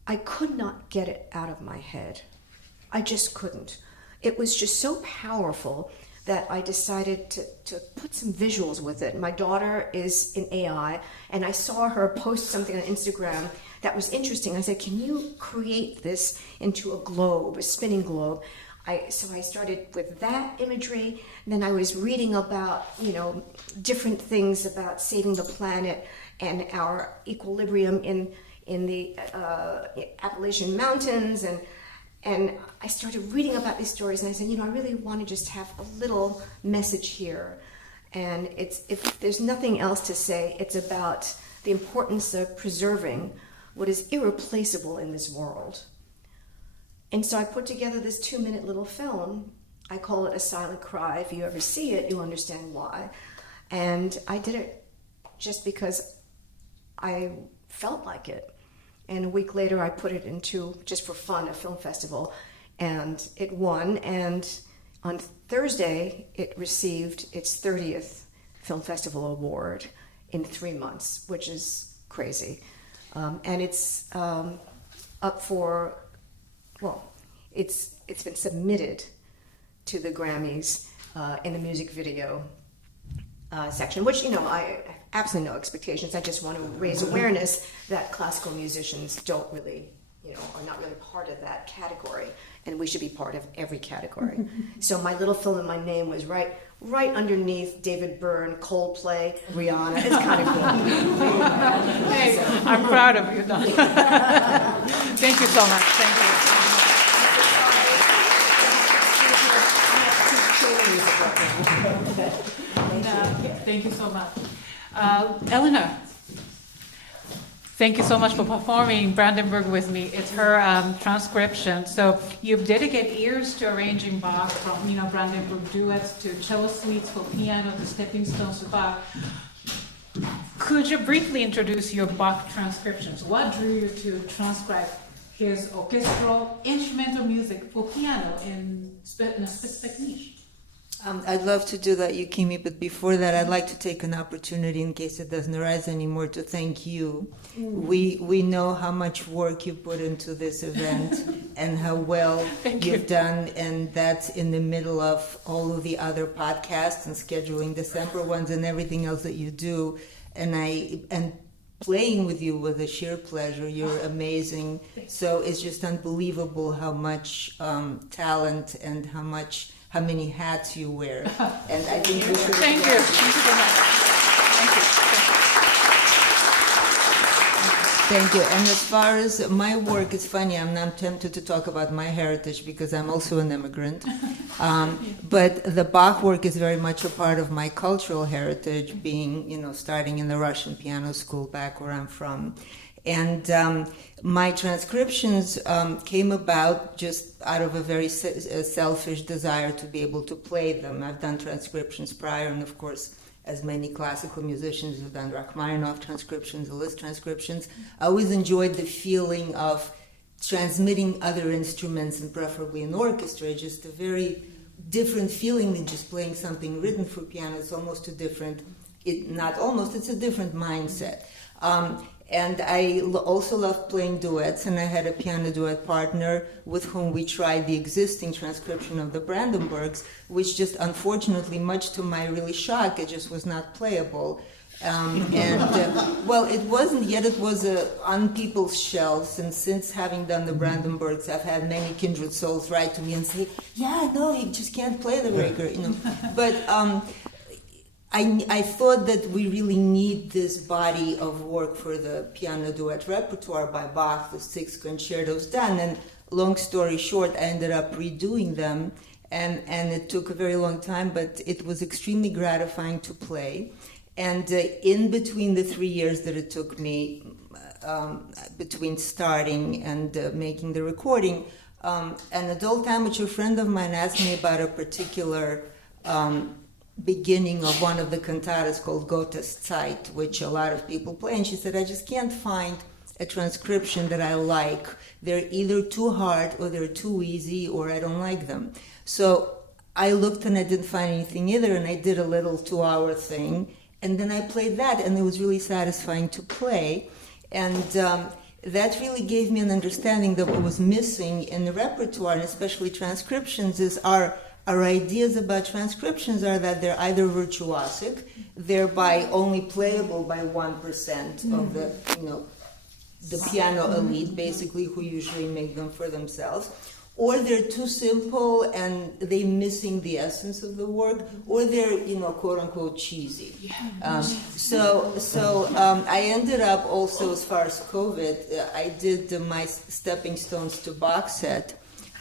I could not get it out of my head. I just couldn't. It was just so powerful that I decided to put some visuals with it. My daughter is in AI, and I saw her post something on Instagram that was interesting. I said, can you create this into a globe, a spinning globe? So I started with that imagery, and then I was reading about, different things about saving the planet and our equilibrium in the Appalachian Mountains, and I started reading about these stories, and I said, I really want to just have a little message here. And if there's nothing else to say, it's about the importance of preserving what is irreplaceable in this world. And so I put together this 2-minute little film. I call it A Silent Cry. If you ever see it, you'll understand why. And I did it just because I felt like it. And a week later, I put it into, just for fun, a film festival. And it won. And on Thursday, it received its 30th Film Festival Award in 3 months, which is crazy. And it's up for, well, it's been submitted to the Grammys in the music video section, which, I have absolutely no expectations. I just want to raise awareness that classical musicians don't really, are not really part of that category, and we should be part of every category. So my little fill in my name was right underneath David Byrne, Coldplay, Rihanna. It's kind of cool. Hey, I'm proud of you, Donna. Thank you so much. Thank you. Thank you so much. Eleanor, thank you so much for performing Brandenburg with me. It's her transcription. So you've dedicated years to arranging Bach, from Brandenburg duets to cello suites for piano to stepping stones to Bach. Could you briefly introduce your Bach transcriptions? What drew you to transcribe his orchestral instrumental music for piano in a specific niche? I'd love to do that, Yukimi, but before that, I'd like to take an opportunity, in case it doesn't arise anymore, to thank you. We know how much work you put into this event and how well you've done, and that's in the middle of all of the other podcasts and scheduling December ones and everything else that you do. And playing with you was a sheer pleasure. You're amazing. So it's just unbelievable how much talent and how many hats you wear. And I think we should... Thank you. Thank you so much. Thank you. And as far as my work, it's funny, I'm not tempted to talk about my heritage because I'm also an immigrant. But the Bach work is very much a part of my cultural heritage, being, starting in the Russian piano school back where I'm from. And my transcriptions came about just out of a very selfish desire to be able to play them. I've done transcriptions prior, and of course, as many classical musicians have done Rachmaninoff transcriptions, Liszt transcriptions. I always enjoyed the feeling of transmitting other instruments, and preferably an orchestra, just a very different feeling than just playing something written for piano. It's almost a different, it's a different mindset. And I also love playing duets, and I had a piano duet partner with whom we tried the existing transcription of the Brandenburgs, which just unfortunately, much to my really shock, it just was not playable. Well, it wasn't, yet it was on people's shelves, and since having done the Brandenburgs, I've had many kindred souls write to me and say, yeah, no, you just can't play the Raker, But I thought that we really need this body of work for the piano duet repertoire by Bach, the 6 concertos done. And long story short, I ended up redoing them, and it took a very long time, but it was extremely gratifying to play. And in between the 3 years that it took me, between starting and making the recording, an adult amateur friend of mine asked me about a particular beginning of one of the cantatas called Goethe's Zeit, which a lot of people play, and she said, I just can't find a transcription that I like. They're either too hard or they're too easy, or I don't like them. So I looked and I didn't find anything either, and I did a little 2-hour thing, and then I played that, and it was really satisfying to play. And that really gave me an understanding that what was missing in the repertoire, and especially transcriptions, is our ideas about transcriptions are that they're either virtuosic, thereby only playable by 1% of the piano elite, basically, who usually make them for themselves, or they're too simple and they're missing the essence of the work, or they're, quote unquote, cheesy. So I ended up also, as far as COVID, I did my Stepping Stones to Bach set,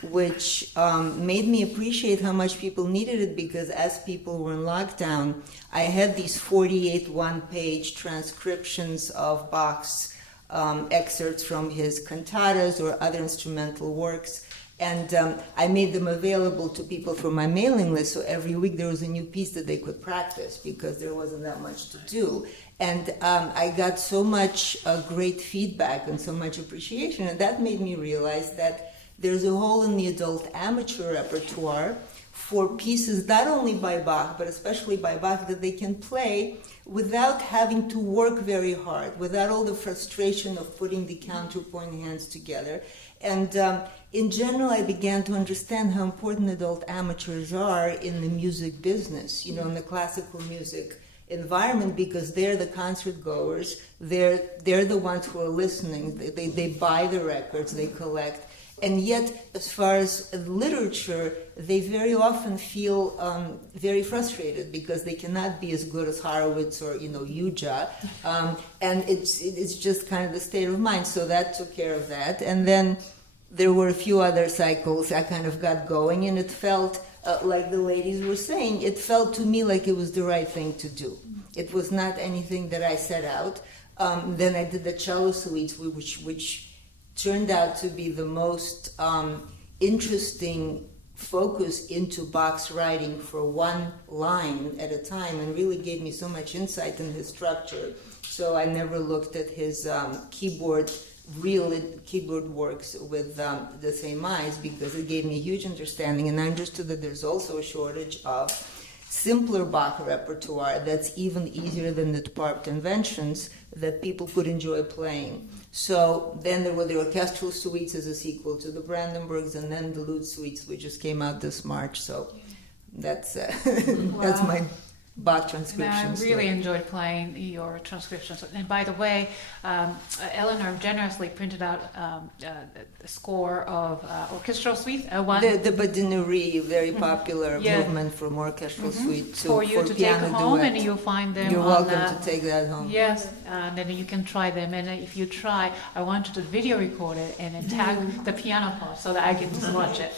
which made me appreciate how much people needed it, because as people were in lockdown, I had these 48 one-page transcriptions of Bach's excerpts from his cantatas or other instrumental works, and I made them available to people from my mailing list, so every week there was a new piece that they could practice, because there wasn't that much to do. And I got so much great feedback and so much appreciation, and that made me realize that there's a hole in the adult amateur repertoire for pieces not only by Bach, but especially by Bach, that they can play without having to work very hard, without all the frustration of putting the counterpoint hands together. And in general, I began to understand how important adult amateurs are in the music business, you know, in the classical music environment, because they're the concert goers, they're the ones who are listening, they buy the records, they collect. And yet, as far as literature, they very often feel very frustrated because they cannot be as good as Horowitz or, you know, Yuja. And it's just kind of the state of mind. So that took care of that. And then there were a few other cycles I kind of got going, and it felt, like the ladies were saying, it felt to me like it was the right thing to do. It was not anything that I set out. Then I did the cello suites, which turned out to be the most interesting focus into Bach's writing for one line at a time, and really gave me so much insight in his structure. So I never looked at his real keyboard works with the same eyes, because it gave me a huge understanding, and I understood that there's also a shortage of simpler Bach repertoire that's even easier than the part conventions that people could enjoy playing. So then there were the orchestral suites as a sequel to the Brandenburgs, and then the lute suites, which just came out this March. So that's that's my Bach transcriptions. I really enjoyed playing your transcriptions. And by the way, Eleanor generously printed out the score of orchestral suite. The Badinuri, very popular movement from orchestral suite to for you to take home, duet. and you'll find them. You're welcome to take that home. Yes, and then you can try them. And if you try, I want you to video record it and then tag the piano part so that I can just watch it.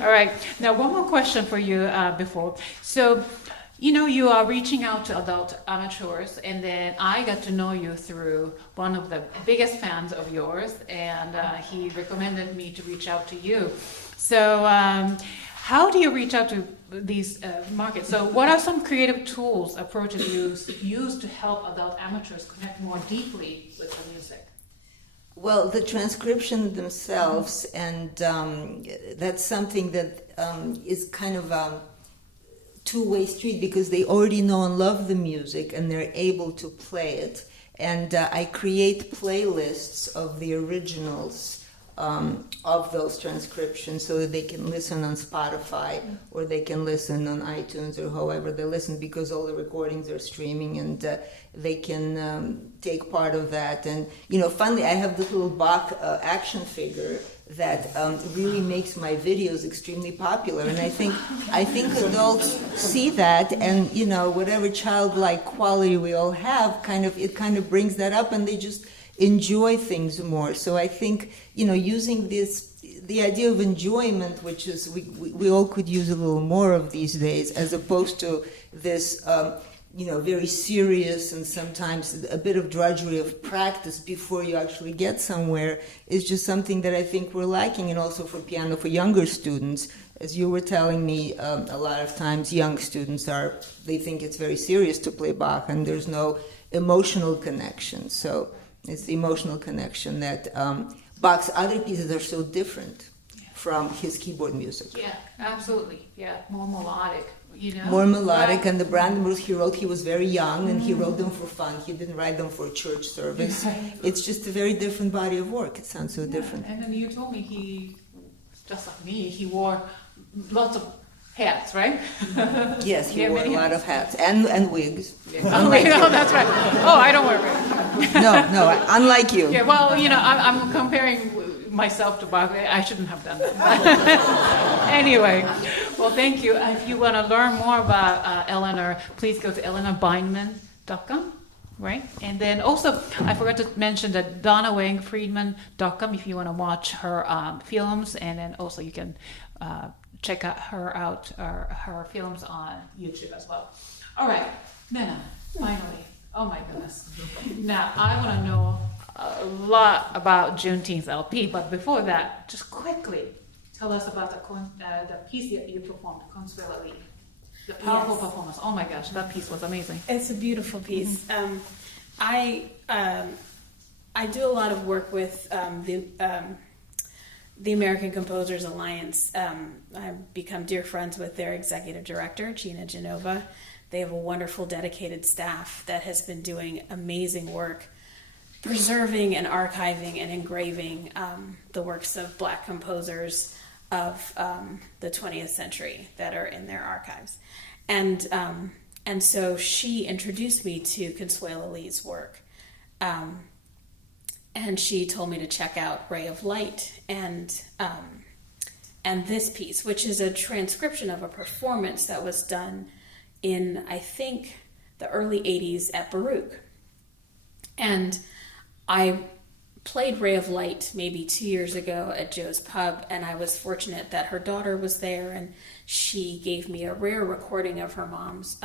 All right. Now, one more question for you before. So, you know, you are reaching out to adult amateurs, and then I got to know you through one of the biggest fans of yours, and he recommended me to reach out to you. So how do you reach out to these markets? So what are some creative tools, approaches you use to help adult amateurs connect more deeply with the music? Well, the transcription themselves, and that's something that is kind of two-way street, because they already know and love the music and they're able to play it. And I create playlists of the originals of those transcriptions so that they can listen on Spotify or they can listen on iTunes or however they listen, because all the recordings are streaming, and they can take part of that. And, you know, finally, I have this little Bach action figure that really makes my videos extremely popular, and I think adults see that, and, you know, whatever childlike quality we all have, it kind of brings that up, and they just enjoy things more. So I think, you know, using the idea of enjoyment, which is we all could use a little more of these days, as opposed to this you know, very serious and sometimes a bit of drudgery of practice before you actually get somewhere, is just something that I think we're lacking. And also for piano, for younger students, as you were telling me, a lot of times young students they think it's very serious to play Bach, and there's no emotional connection. So it's the emotional connection that Bach's other pieces are so different from his keyboard music. Yeah, absolutely. Yeah, more melodic. You know? More melodic, and the Brandenburgs he was very young, and he wrote them for fun. He didn't write them for a church service. It's just a very different body of work. It sounds so different. And then you told me he, just like me, he wore lots of hats, right? Yes, he wore a lot of hats and wigs. Yeah. Oh, that's right. Oh, I don't wear wigs. No, unlike you. Yeah, well, you know, I'm comparing myself to Bach. I shouldn't have done that. Anyway, well, thank you. If you want to learn more about Eleanor, please go to eleanorbindman.com, right? And then also, I forgot to mention that Donna Weng, Friedman.com, if you want to watch her films, and then also you can check out her films on YouTube as well. All right, Nnenna, finally. Oh my goodness. Now, I want to know a lot about Juneteenth LP, but before that, just quickly tell us about the piece that you performed, Consuela. The powerful performance. Oh my gosh, that piece was amazing. It's a beautiful piece. I do a lot of work with the American Composers Alliance. I've become dear friends with their executive director, Gina Genova. They have a wonderful, dedicated staff that has been doing amazing work preserving and archiving and engraving the works of Black composers of the 20th century that are in their archives. And so she introduced me to Consuela Lee's work. And she told me to check out Ray of Light and this piece, which is a transcription of a performance that was done in, I think, the early 80s at Baruch. And I played Ray of Light maybe 2 years ago at Joe's Pub, and I was fortunate that her daughter was there, and she gave me a rare recording of her mom's,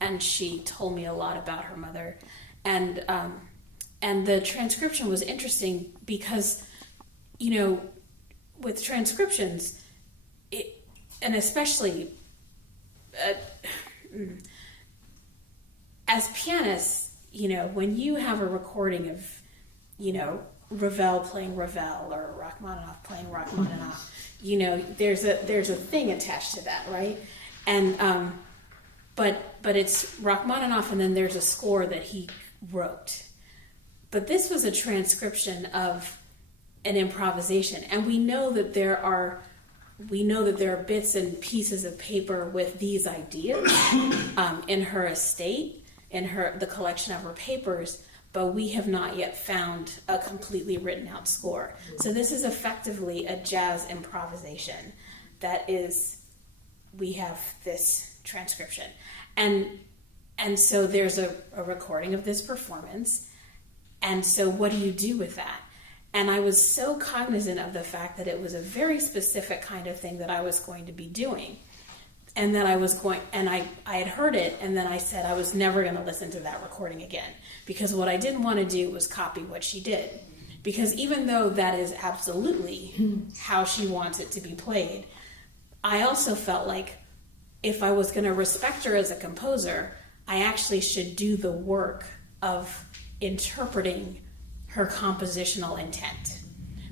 and she told me a lot about her mother. And the transcription was interesting because, you know, with transcriptions, and especially as pianists, you know, when you have a recording of, you know, Ravel playing Ravel or Rachmaninoff playing Rachmaninoff, you know, there's a thing attached to that, right? And but it's Rachmaninoff, and then there's a score that he wrote. But this was a transcription of an improvisation, and we know that there are bits and pieces of paper with these ideas in her estate, in the collection of her papers, but we have not yet found a completely written out score. So this is effectively a jazz improvisation that is, we have this transcription. And so there's a recording of this performance. And so what do you do with that? And I was so cognizant of the fact that it was a very specific kind of thing that I was going to be doing. And that I had heard it, and then I said I was never going to listen to that recording again. Because what I didn't want to do was copy what she did. Because even though that is absolutely how she wants it to be played, I also felt like if I was going to respect her as a composer, I actually should do the work of interpreting her compositional intent,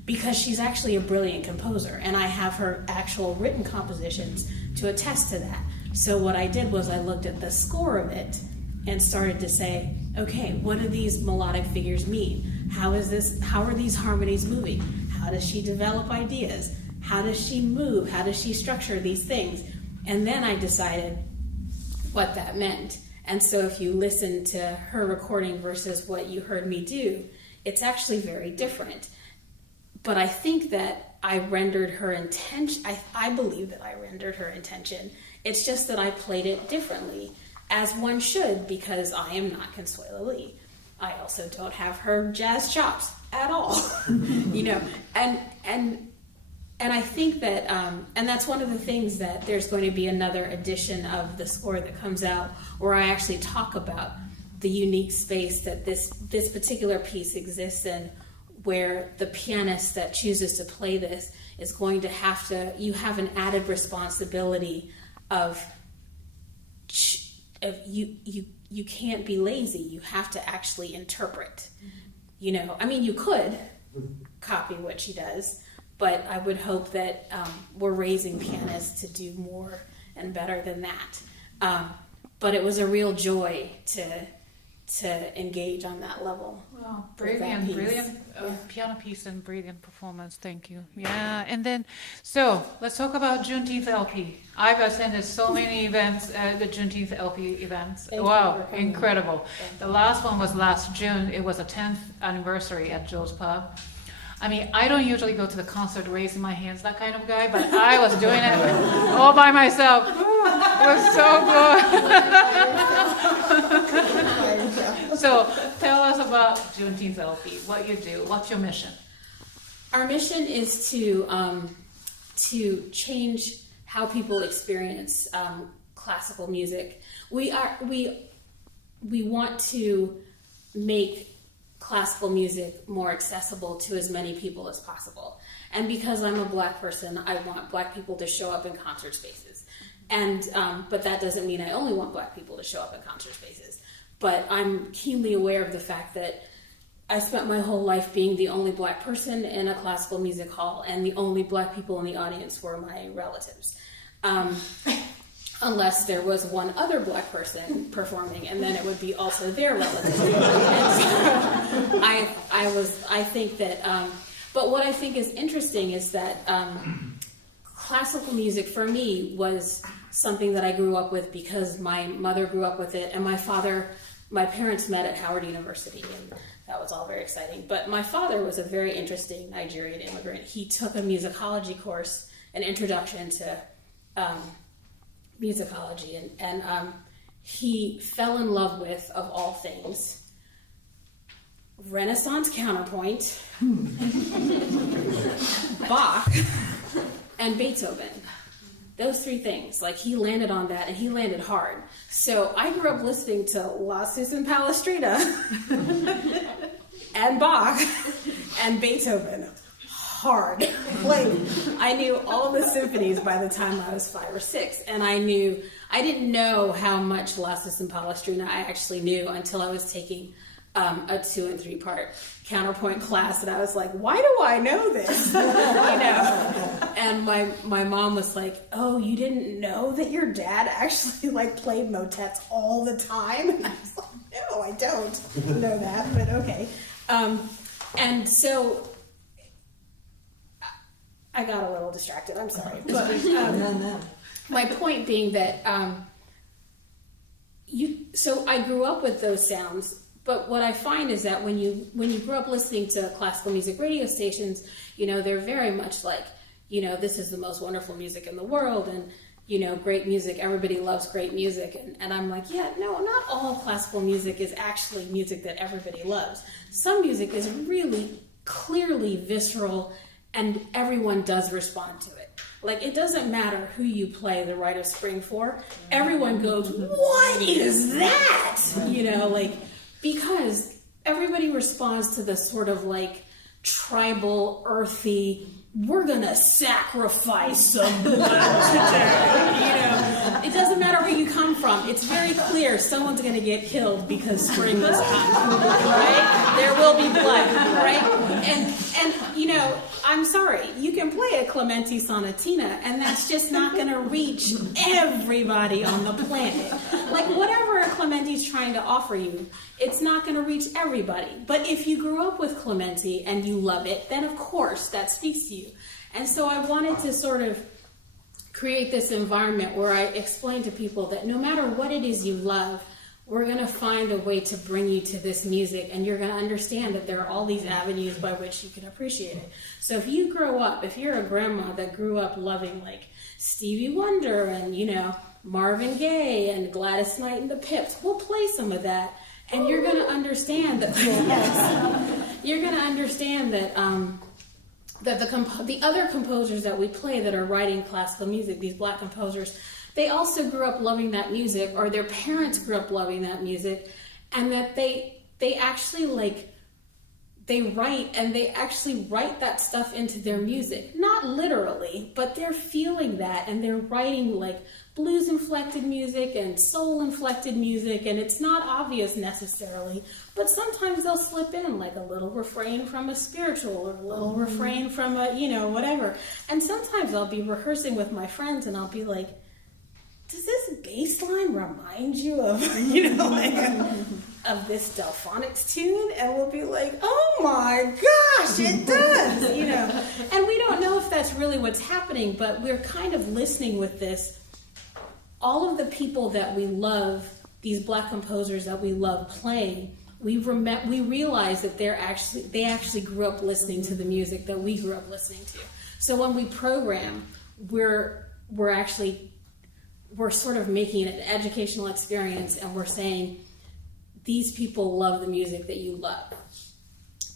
because she's actually a brilliant composer, and I have her actual written compositions to attest to that. So what I did was I looked at the score of it and started to say, okay, what do these melodic figures mean? How are these harmonies moving? How does she develop ideas? How does she move? How does she structure these things? And then I decided what that meant. And so if you listen to her recording versus what you heard me do, it's actually very different. But I think that I rendered her intention, I believe that I rendered her intention. It's just that I played it differently, as one should, because I am not Consuela Lee. I also don't have her jazz chops at all, you know. And I think that, and that's one of the things that there's going to be another edition of the score that comes out where I actually talk about the unique space that this particular piece exists in, where the pianist that chooses to play this is going to you have an added responsibility of you can't be lazy. You have to actually interpret. You know, I mean, you could copy what she does, but I would hope that we're raising pianists to do more and better than that. But it was a real joy to engage on that level. Wow, brilliant piano piece and brilliant performance. Thank you. Yeah, and then, so let's talk about Juneteenth LP. I've attended so many events, the Juneteenth LP events. Wow, incredible. The last one was last June. It was a 10th anniversary at Joe's Pub. I mean, I don't usually go to the concert raising my hands, that kind of guy, but I was doing it all by myself. It was so good. So tell us about Juneteenth LP, what you do, what's your mission? Our mission is to change how people experience classical music. We want to make classical music more accessible to as many people as possible. And because I'm a Black person, I want Black people to show up in concert spaces. And but that doesn't mean I only want Black people to show up in concert spaces. But I'm keenly aware of the fact that I spent my whole life being the only black person in a classical music hall, and the only black people in the audience were my relatives. Unless there was one other black person performing, and then it would be also their relative. And so I think that, but what I think is interesting is that classical music for me was something that I grew up with because my mother grew up with it, and my parents met at Howard University, and that was all very exciting. But my father was a very interesting Nigerian immigrant. He took a musicology course, an introduction to musicology, and he fell in love with, of all things, Renaissance counterpoint, Bach, and Beethoven. Those three things, like, he landed on that, and he landed hard. So I grew up listening to Lassus and Palestrina and Bach and Beethoven hard. Like, I knew all the symphonies by the time I was 5 or 6, and I didn't know how much Lassus and Palestrina I actually knew until I was taking a 2 and 3 part counterpoint class, and I was like, why do I know this? And my mom was like, oh, you didn't know that your dad actually like played motets all the time? And I was like, no, I don't know that, but okay. And so I got a little distracted, I'm sorry. But No. my point being that so I grew up with those sounds. But what I find is that when you grow up listening to classical music radio stations, they're very much like, this is the most wonderful music in the world, and, great music, everybody loves great music. And I'm like, yeah, no, not all classical music is actually music that everybody loves. Some music is really clearly visceral, and everyone does respond to it. Like, it doesn't matter who you play The Rite of Spring for, everyone goes, what is that? Because everybody responds to the sort of like tribal, earthy, we're gonna sacrifice some blood today. It doesn't matter where you come from. It's very clear someone's gonna get killed because spring has come, right? There will be blood, right? And I'm sorry, you can play a Clementi sonatina, and that's just not gonna reach everybody on the planet. Like, whatever Clementi's trying to offer you, it's not gonna reach everybody. But if you grew up with Clementi and you love it, then of course that speaks to you. And so I wanted to sort of create this environment where I explain to people that no matter what it is you love, we're going to find a way to bring you to this music, and you're going to understand that there are all these avenues by which you can appreciate it. So if you're a grandma that grew up loving like Stevie Wonder and, Marvin Gaye and Gladys Knight and the Pips, we'll play some of that, and you're going to understand that that the other composers that we play that are writing classical music, these black composers, they also grew up loving that music, or their parents grew up loving that music, and that they actually write that stuff into their music. Not literally, but they're feeling that, and they're writing like blues inflected music and soul inflected music, and it's not obvious necessarily, but sometimes they'll slip in like a little refrain from a spiritual or a little refrain from a whatever. And sometimes I'll be rehearsing with my friends and I'll be like, does this bass line remind you of of this Delphonics tune? And we'll be like, oh my gosh, it does, And we don't know if that's really what's happening, but we're kind of listening with this. All of the people that we love, these black composers that we love playing, we realize that they actually grew up listening to the music that we grew up listening to. So when we program, we're sort of making it an educational experience, and we're saying, these people love the music that you love.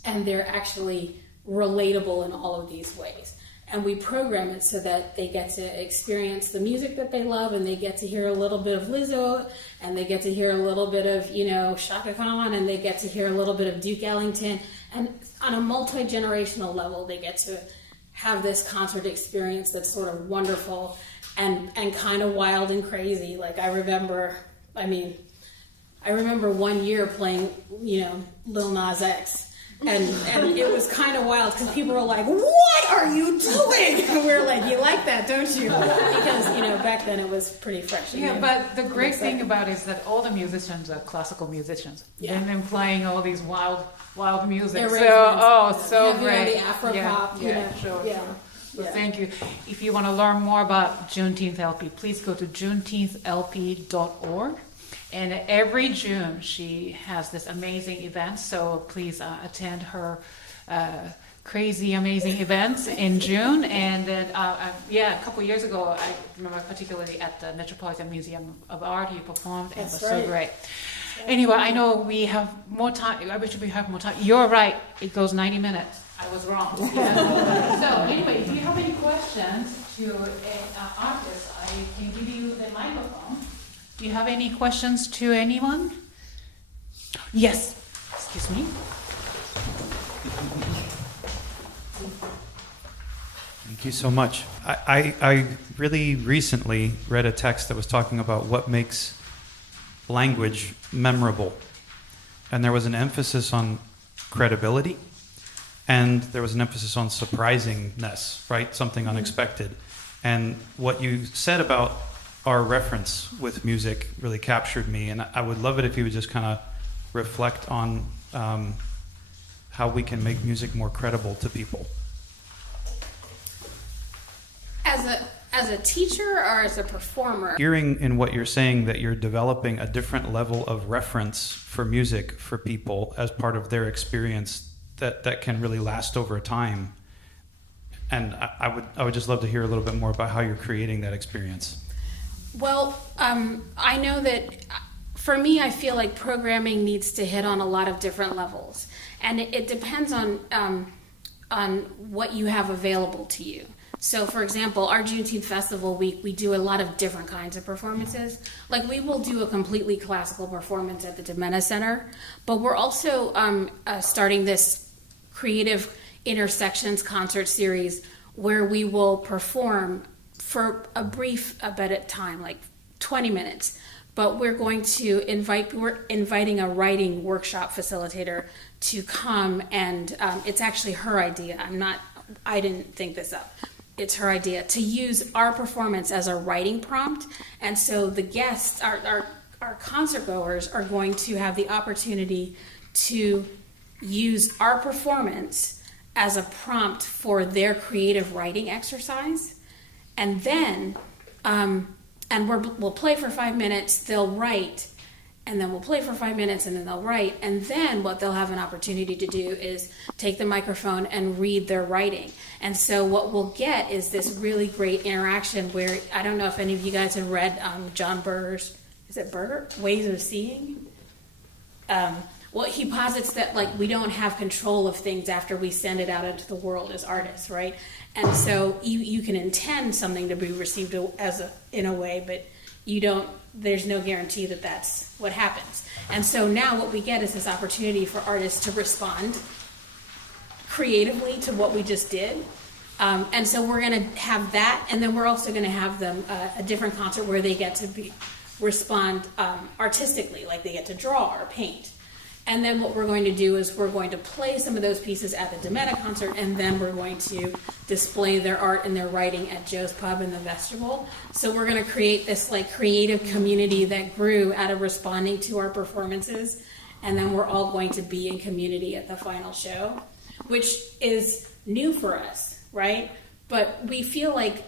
And they're actually relatable in all of these ways. And we program it so that they get to experience the music that they love, and they get to hear a little bit of Lizzo, and they get to hear a little bit of, Chaka Khan, and they get to hear a little bit of Duke Ellington. And on a multi-generational level, they get to have this concert experience that's sort of wonderful and kind of wild and crazy. Like, I remember 1 year playing, Lil Nas X, And it was kind of wild because people were like, "What are you doing?" And we were like, "You like that, don't you?" Because back then it was pretty fresh. and Yeah, new. but the great thing about it is that all the musicians are classical musicians. Yeah. And then playing all these wild music. They're So, raisins, so heavy on great. the Afro pop, Sure. Yeah. Well, Yeah. thank you. If you want to learn more about Juneteenth LP, please go to juneteenthlp.org. And every June, she has this amazing event, so please attend her crazy, amazing events in June. And then, a couple years ago, I remember particularly at the Metropolitan Museum of Art, you performed, and it was so great. Anyway, I know we have more time. I wish we have more time. You're right. It goes 90 minutes. I was wrong. So anyway, if you have any questions to an artist, I can give you the microphone. Do you have any questions to anyone? Yes. Excuse me. Thank you so much. I really recently read a text that was talking about what makes language memorable. And there was an emphasis on credibility, and there was an emphasis on surprisingness, right? Something unexpected. And what you said about our reference with music really captured me, and I would love it if you would just kind of reflect on how we can make music more credible to people. As a teacher or as a performer? Hearing in what you're saying that you're developing a different level of reference for music for people as part of their experience that can really last over time. And I would just love to hear a little bit more about how you're creating that experience. Well, I know that for me, I feel like programming needs to hit on a lot of different levels, and it depends on what you have available to you. So, for example, our Juneteenth Festival week, we do a lot of different kinds of performances. Like, we will do a completely classical performance at the Nnenna Center, but we're also starting this Creative Intersections concert series where we will perform for a brief bit of time, like 20 minutes. But we're inviting a writing workshop facilitator to come, and it's actually her idea. I didn't think this up. It's her idea to use our performance as a writing prompt. And so the guests, our concert goers, are going to have the opportunity to use our performance as a prompt for their creative writing exercise. And then, we'll play for 5 minutes, they'll write, and then we'll play for 5 minutes, and then they'll write. And then what they'll have an opportunity to do is take the microphone and read their writing. And so what we'll get is this really great interaction where, I don't know if any of you guys have read John Berger's, is it Berger? Ways of Seeing? Well, he posits that we don't have control of things after we send it out into the world as artists, right? And so you can intend something to be received in a way, but there's no guarantee that that's what happens. And so now what we get is this opportunity for artists to respond creatively to what we just did. And so we're going to have that, and then we're also going to have them a different concert where they get to respond artistically, like they get to draw or paint. And then what we're going to do is we're going to play some of those pieces at the Nnenna concert, and then we're going to display their art and their writing at Joe's Pub in the Vestibule. So we're going to create this creative community that grew out of responding to our performances, and then we're all going to be in community at the final show, which is new for us, right? But we feel like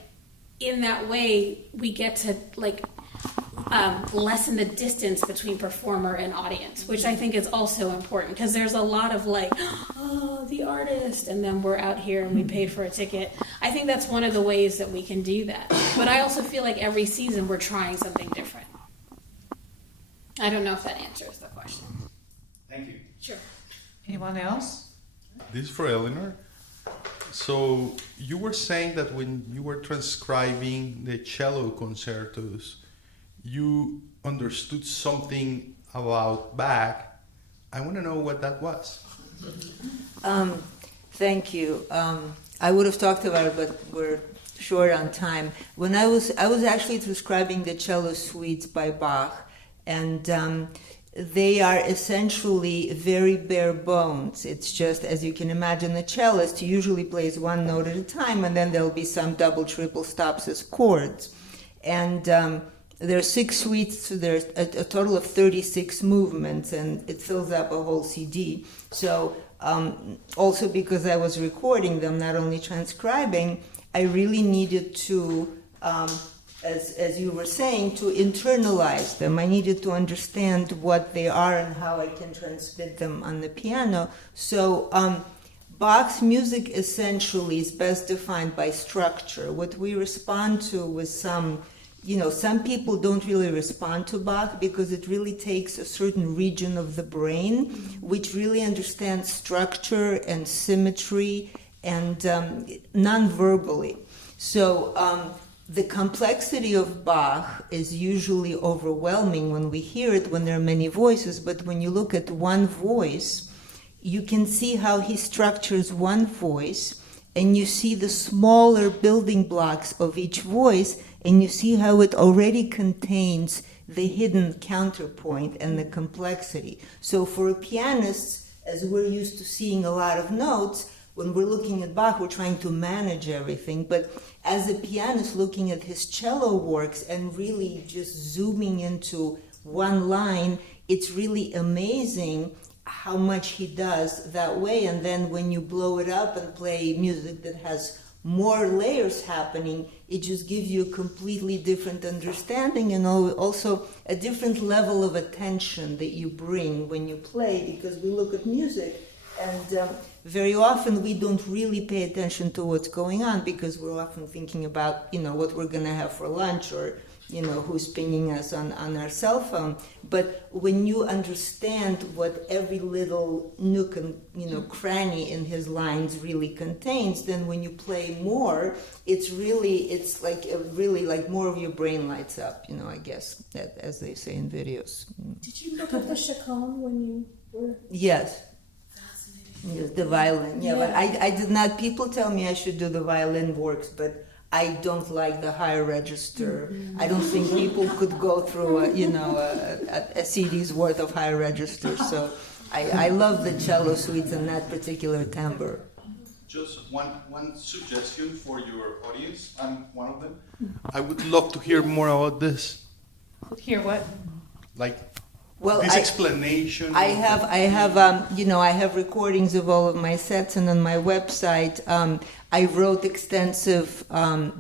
in that way we get to lessen the distance between performer and audience, which I think is also important, because there's a lot of the artist, and then we're out here and we pay for a ticket. I think that's one of the ways that we can do that. But I also feel like every season we're trying something different. I don't know if that answers the question. Thank you. Sure. Anyone else? This is for Eleanor. So you were saying that when you were transcribing the cello concertos, you understood something about Bach. I want to know what that was. Thank you. I would have talked about it, but we're short on time. When I was actually transcribing the cello suites by Bach, and they are essentially very bare bones. It's just, as you can imagine, a cellist usually plays one note at a time, and then there'll be some double, triple stops as chords. And there are 6 suites, so there's a total of 36 movements, and it fills up a whole CD. So also because I was recording them, not only transcribing, I really needed to, as you were saying, to internalize them. I needed to understand what they are and how I can transmit them on the piano. So Bach's music essentially is best defined by structure. What we respond to with some people don't really respond to Bach because it really takes a certain region of the brain which really understands structure and symmetry and non-verbally. So the complexity of Bach is usually overwhelming when we hear it, when there are many voices, but when you look at one voice, you can see how he structures one voice, and you see the smaller building blocks of each voice, and you see how it already contains the hidden counterpoint and the complexity. So for a pianist, as we're used to seeing a lot of notes, when we're looking at Bach, we're trying to manage everything. But as a pianist looking at his cello works and really just zooming into one line, it's really amazing how much he does that way. And then when you blow it up and play music that has more layers happening, it just gives you a completely different understanding and also a different level of attention that you bring when you play, because we look at music and very often we don't really pay attention to what's going on because we're often thinking about, what we're going to have for lunch or, who's pinging us on our cell phone. But when you understand what every little nook and, cranny in his lines really contains, then when you play more, it's like more of your brain lights up, I guess, as they say in videos. Did you look at the chaconne when you were? Yes. Yes, the violin. Yeah, but I did not. People tell me I should do the violin works, but I don't like the higher register. Mm-hmm. I don't think people could go through a CD's worth of higher register. So I love the cello suites and that particular timbre. Just one suggestion for your audience. I'm one of them. I would love to hear more about this. Hear what? This explanation. I have recordings of all of my sets, and on my website, I wrote extensive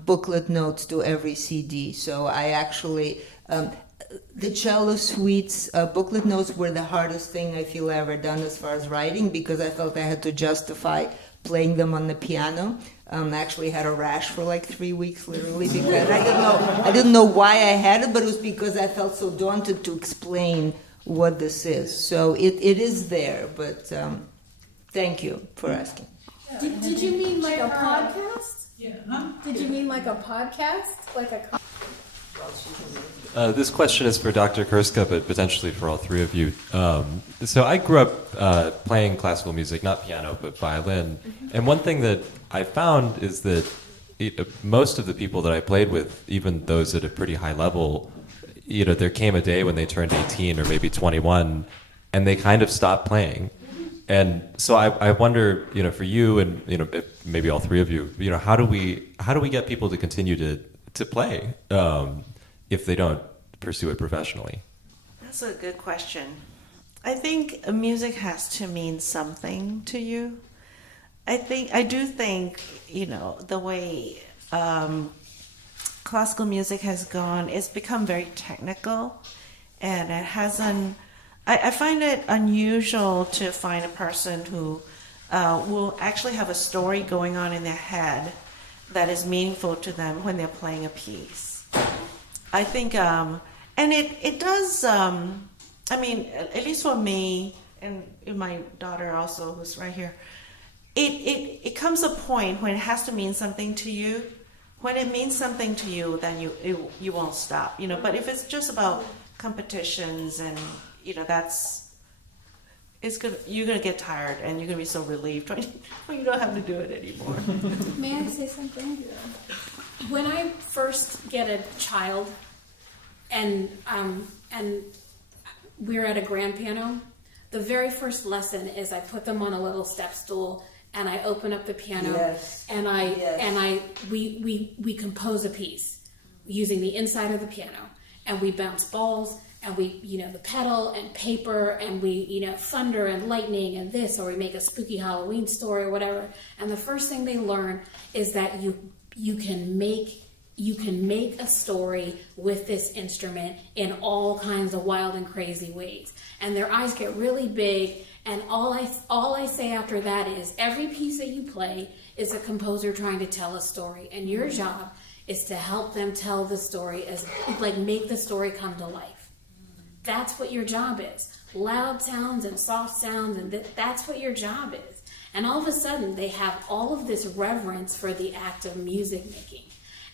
booklet notes to every CD. So I actually, the cello suites booklet notes were the hardest thing I feel I ever done as far as writing, because I felt I had to justify playing them on the piano. I actually had a rash for 3 weeks, literally, because I didn't know why I had it, but it was because I felt so daunted to explain what this is. So it is there, but thank you for asking. Did you mean like a podcast? Yeah. Huh? Did you mean like a podcast? This question is for Dr. Krska, but potentially for all three of you. So I grew up playing classical music, not piano, but violin. And one thing that I found is that most of the people that I played with, even those at a pretty high level, there came a day when they turned 18 or maybe 21, and they kind of stopped playing. And so I wonder, for you and maybe all three of you, how do we get people to continue to play if they don't pursue it professionally? That's a good question. I think music has to mean something to you. I do think the way classical music has gone, it's become very technical, and it hasn't. I find it unusual to find a person who will actually have a story going on in their head that is meaningful to them when they're playing a piece. I think, and it does. At least for me and my daughter also, who's right here, it comes a point when it has to mean something to you. When it means something to you, then you won't stop. But if it's just about competitions and you're gonna get tired and you're gonna be so relieved when you don't have to do it anymore. May I say something? When I first get a child, and we're at a grand piano, the very first lesson is I put them on a little step stool and I open up the piano and we compose a piece using the inside of the piano, and we bounce balls and we, the pedal and paper, and we, thunder and lightning and this, or we make a spooky Halloween story or whatever. And the first thing they learn is that you can make a story with this instrument in all kinds of wild and crazy ways. And their eyes get really big, and all I say after that is every piece that you play is a composer trying to tell a story, and your job is to help them tell the story, make the story come to life. That's what your job is. Loud sounds and soft sounds, and that's what your job is. And all of a sudden, they have all of this reverence for the act of music making.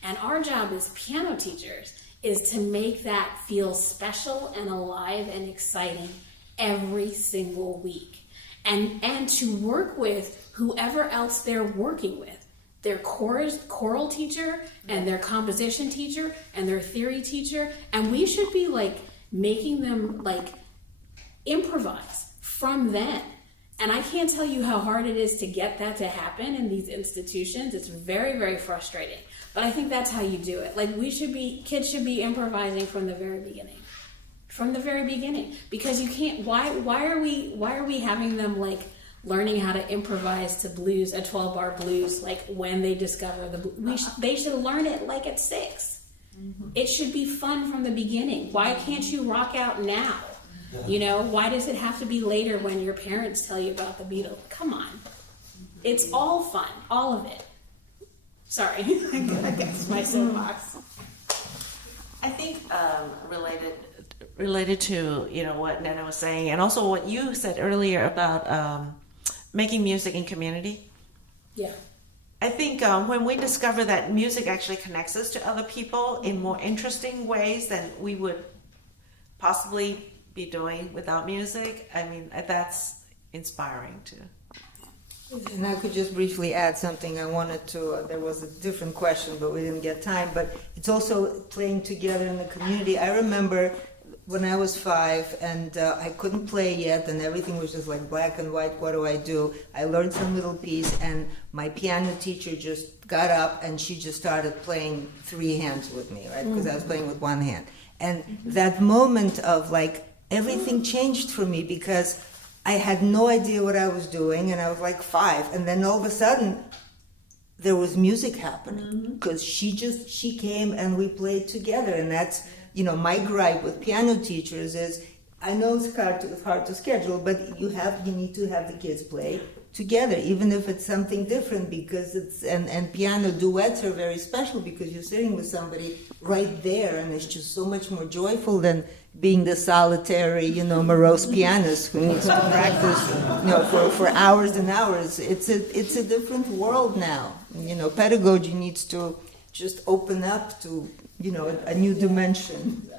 And our job as piano teachers is to make that feel special and alive and exciting every single week. And to work with whoever else they're working with. Their choral teacher and their composition teacher and their theory teacher. And we should be making them improvise from then. And I can't tell you how hard it is to get that to happen in these institutions. It's very, very frustrating. But I think that's how you do it. Kids should be improvising from the very beginning. From the very beginning. Because you can't, why are we having them learning how to improvise to blues, a 12-bar blues, when they discover the blues? They should learn it at 6. Mm-hmm. It should be fun from the beginning. Why can't you rock out now? Why does it have to be later when your parents tell you about the Beatles? Come on. It's all fun, all of it. Sorry, I guess my soapbox. I think related to what Nnenna was saying, and also what you said earlier about making music in community. Yeah. I think when we discover that music actually connects us to other people in more interesting ways than we would possibly be doing without music, that's inspiring too. And I could just briefly add something. I wanted to, there was a different question, but we didn't get time. But it's also playing together in the community. I remember when I was 5 and I couldn't play yet, and everything was just black and white. What do I do? I learned some little piece, and my piano teacher just got up and she just started playing 3 hands with me, right? Because I was playing with 1 hand. And that moment of everything changed for me, because I had no idea what I was doing, and I was 5, and then all of a sudden there was music happening, because she came and we played together. And that's, my gripe with piano teachers is, I know it's hard to schedule, but you need to have the kids play together, even if it's something different, because and piano duets are very special, because you're sitting with somebody right there, and it's just so much more joyful than being the solitary, morose pianist who needs to practice, for hours and hours. It's a different world now. Pedagogy needs to just open up to, a new dimension.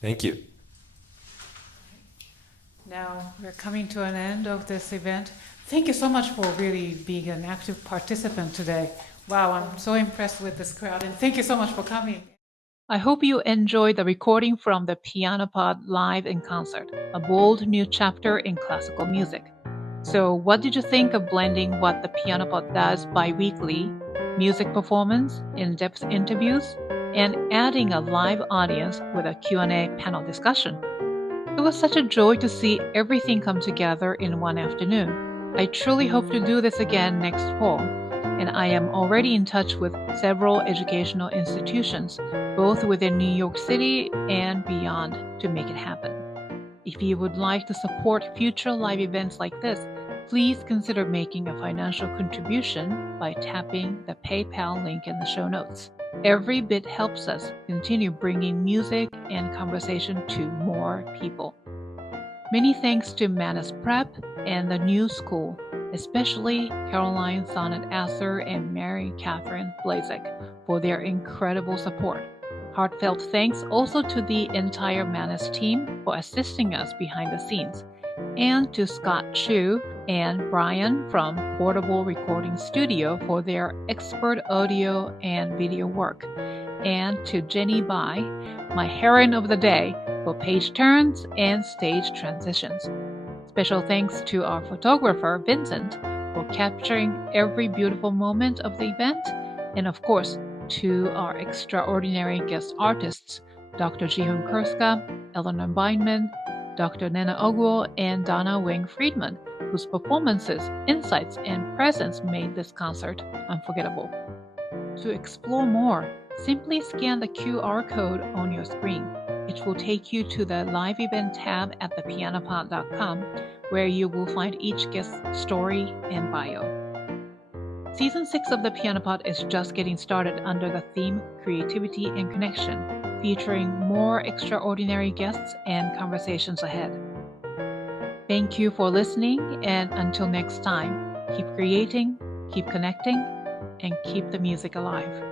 Thank you. Now we're coming to an end of this event. Thank you so much for really being an active participant today. Wow, I'm so impressed with this crowd, and thank you so much for coming. I hope you enjoyed the recording from the Piano Pod Live in Concert, a bold new chapter in classical music. So what did you think of blending what the Piano Pod does bi-weekly, music performance, in-depth interviews, and adding a live audience with a Q&A panel discussion? It was such a joy to see everything come together in one afternoon. I truly hope to do this again next fall, and I am already in touch with several educational institutions, both within New York City and beyond, to make it happen. If you would like to support future live events like this, please consider making a financial contribution by tapping the PayPal link in the show notes. Every bit helps us continue bringing music and conversation to more people. Many thanks to Manus Prep and the New School, especially Caroline Sonett-Assor and Mary Catherine Blazek for their incredible support. Heartfelt thanks also to the entire Manus team for assisting us behind the scenes, and to Scott Chu and Brian from Portable Recording Studio for their expert audio and video work, and to Jenny Bai, my heroine of the day, for page turns and stage transitions. Special thanks to our photographer, Vincent, for capturing every beautiful moment of the event, and of course, to our extraordinary guest artists, Dr. Jee-Hoon Krska, Eleonor Bindman, Dr. Nnenna Ogwo, and Donna Weng Friedman, whose performances, insights, and presence made this concert unforgettable. To explore more, simply scan the QR code on your screen. It will take you to the live event tab at thepianopod.com, where you will find each guest's story and bio. Season 6 of the Pianopod is just getting started under the theme Creativity and Connection, featuring more extraordinary guests and conversations ahead. Thank you for listening, and until next time, keep creating, keep connecting, and keep the music alive.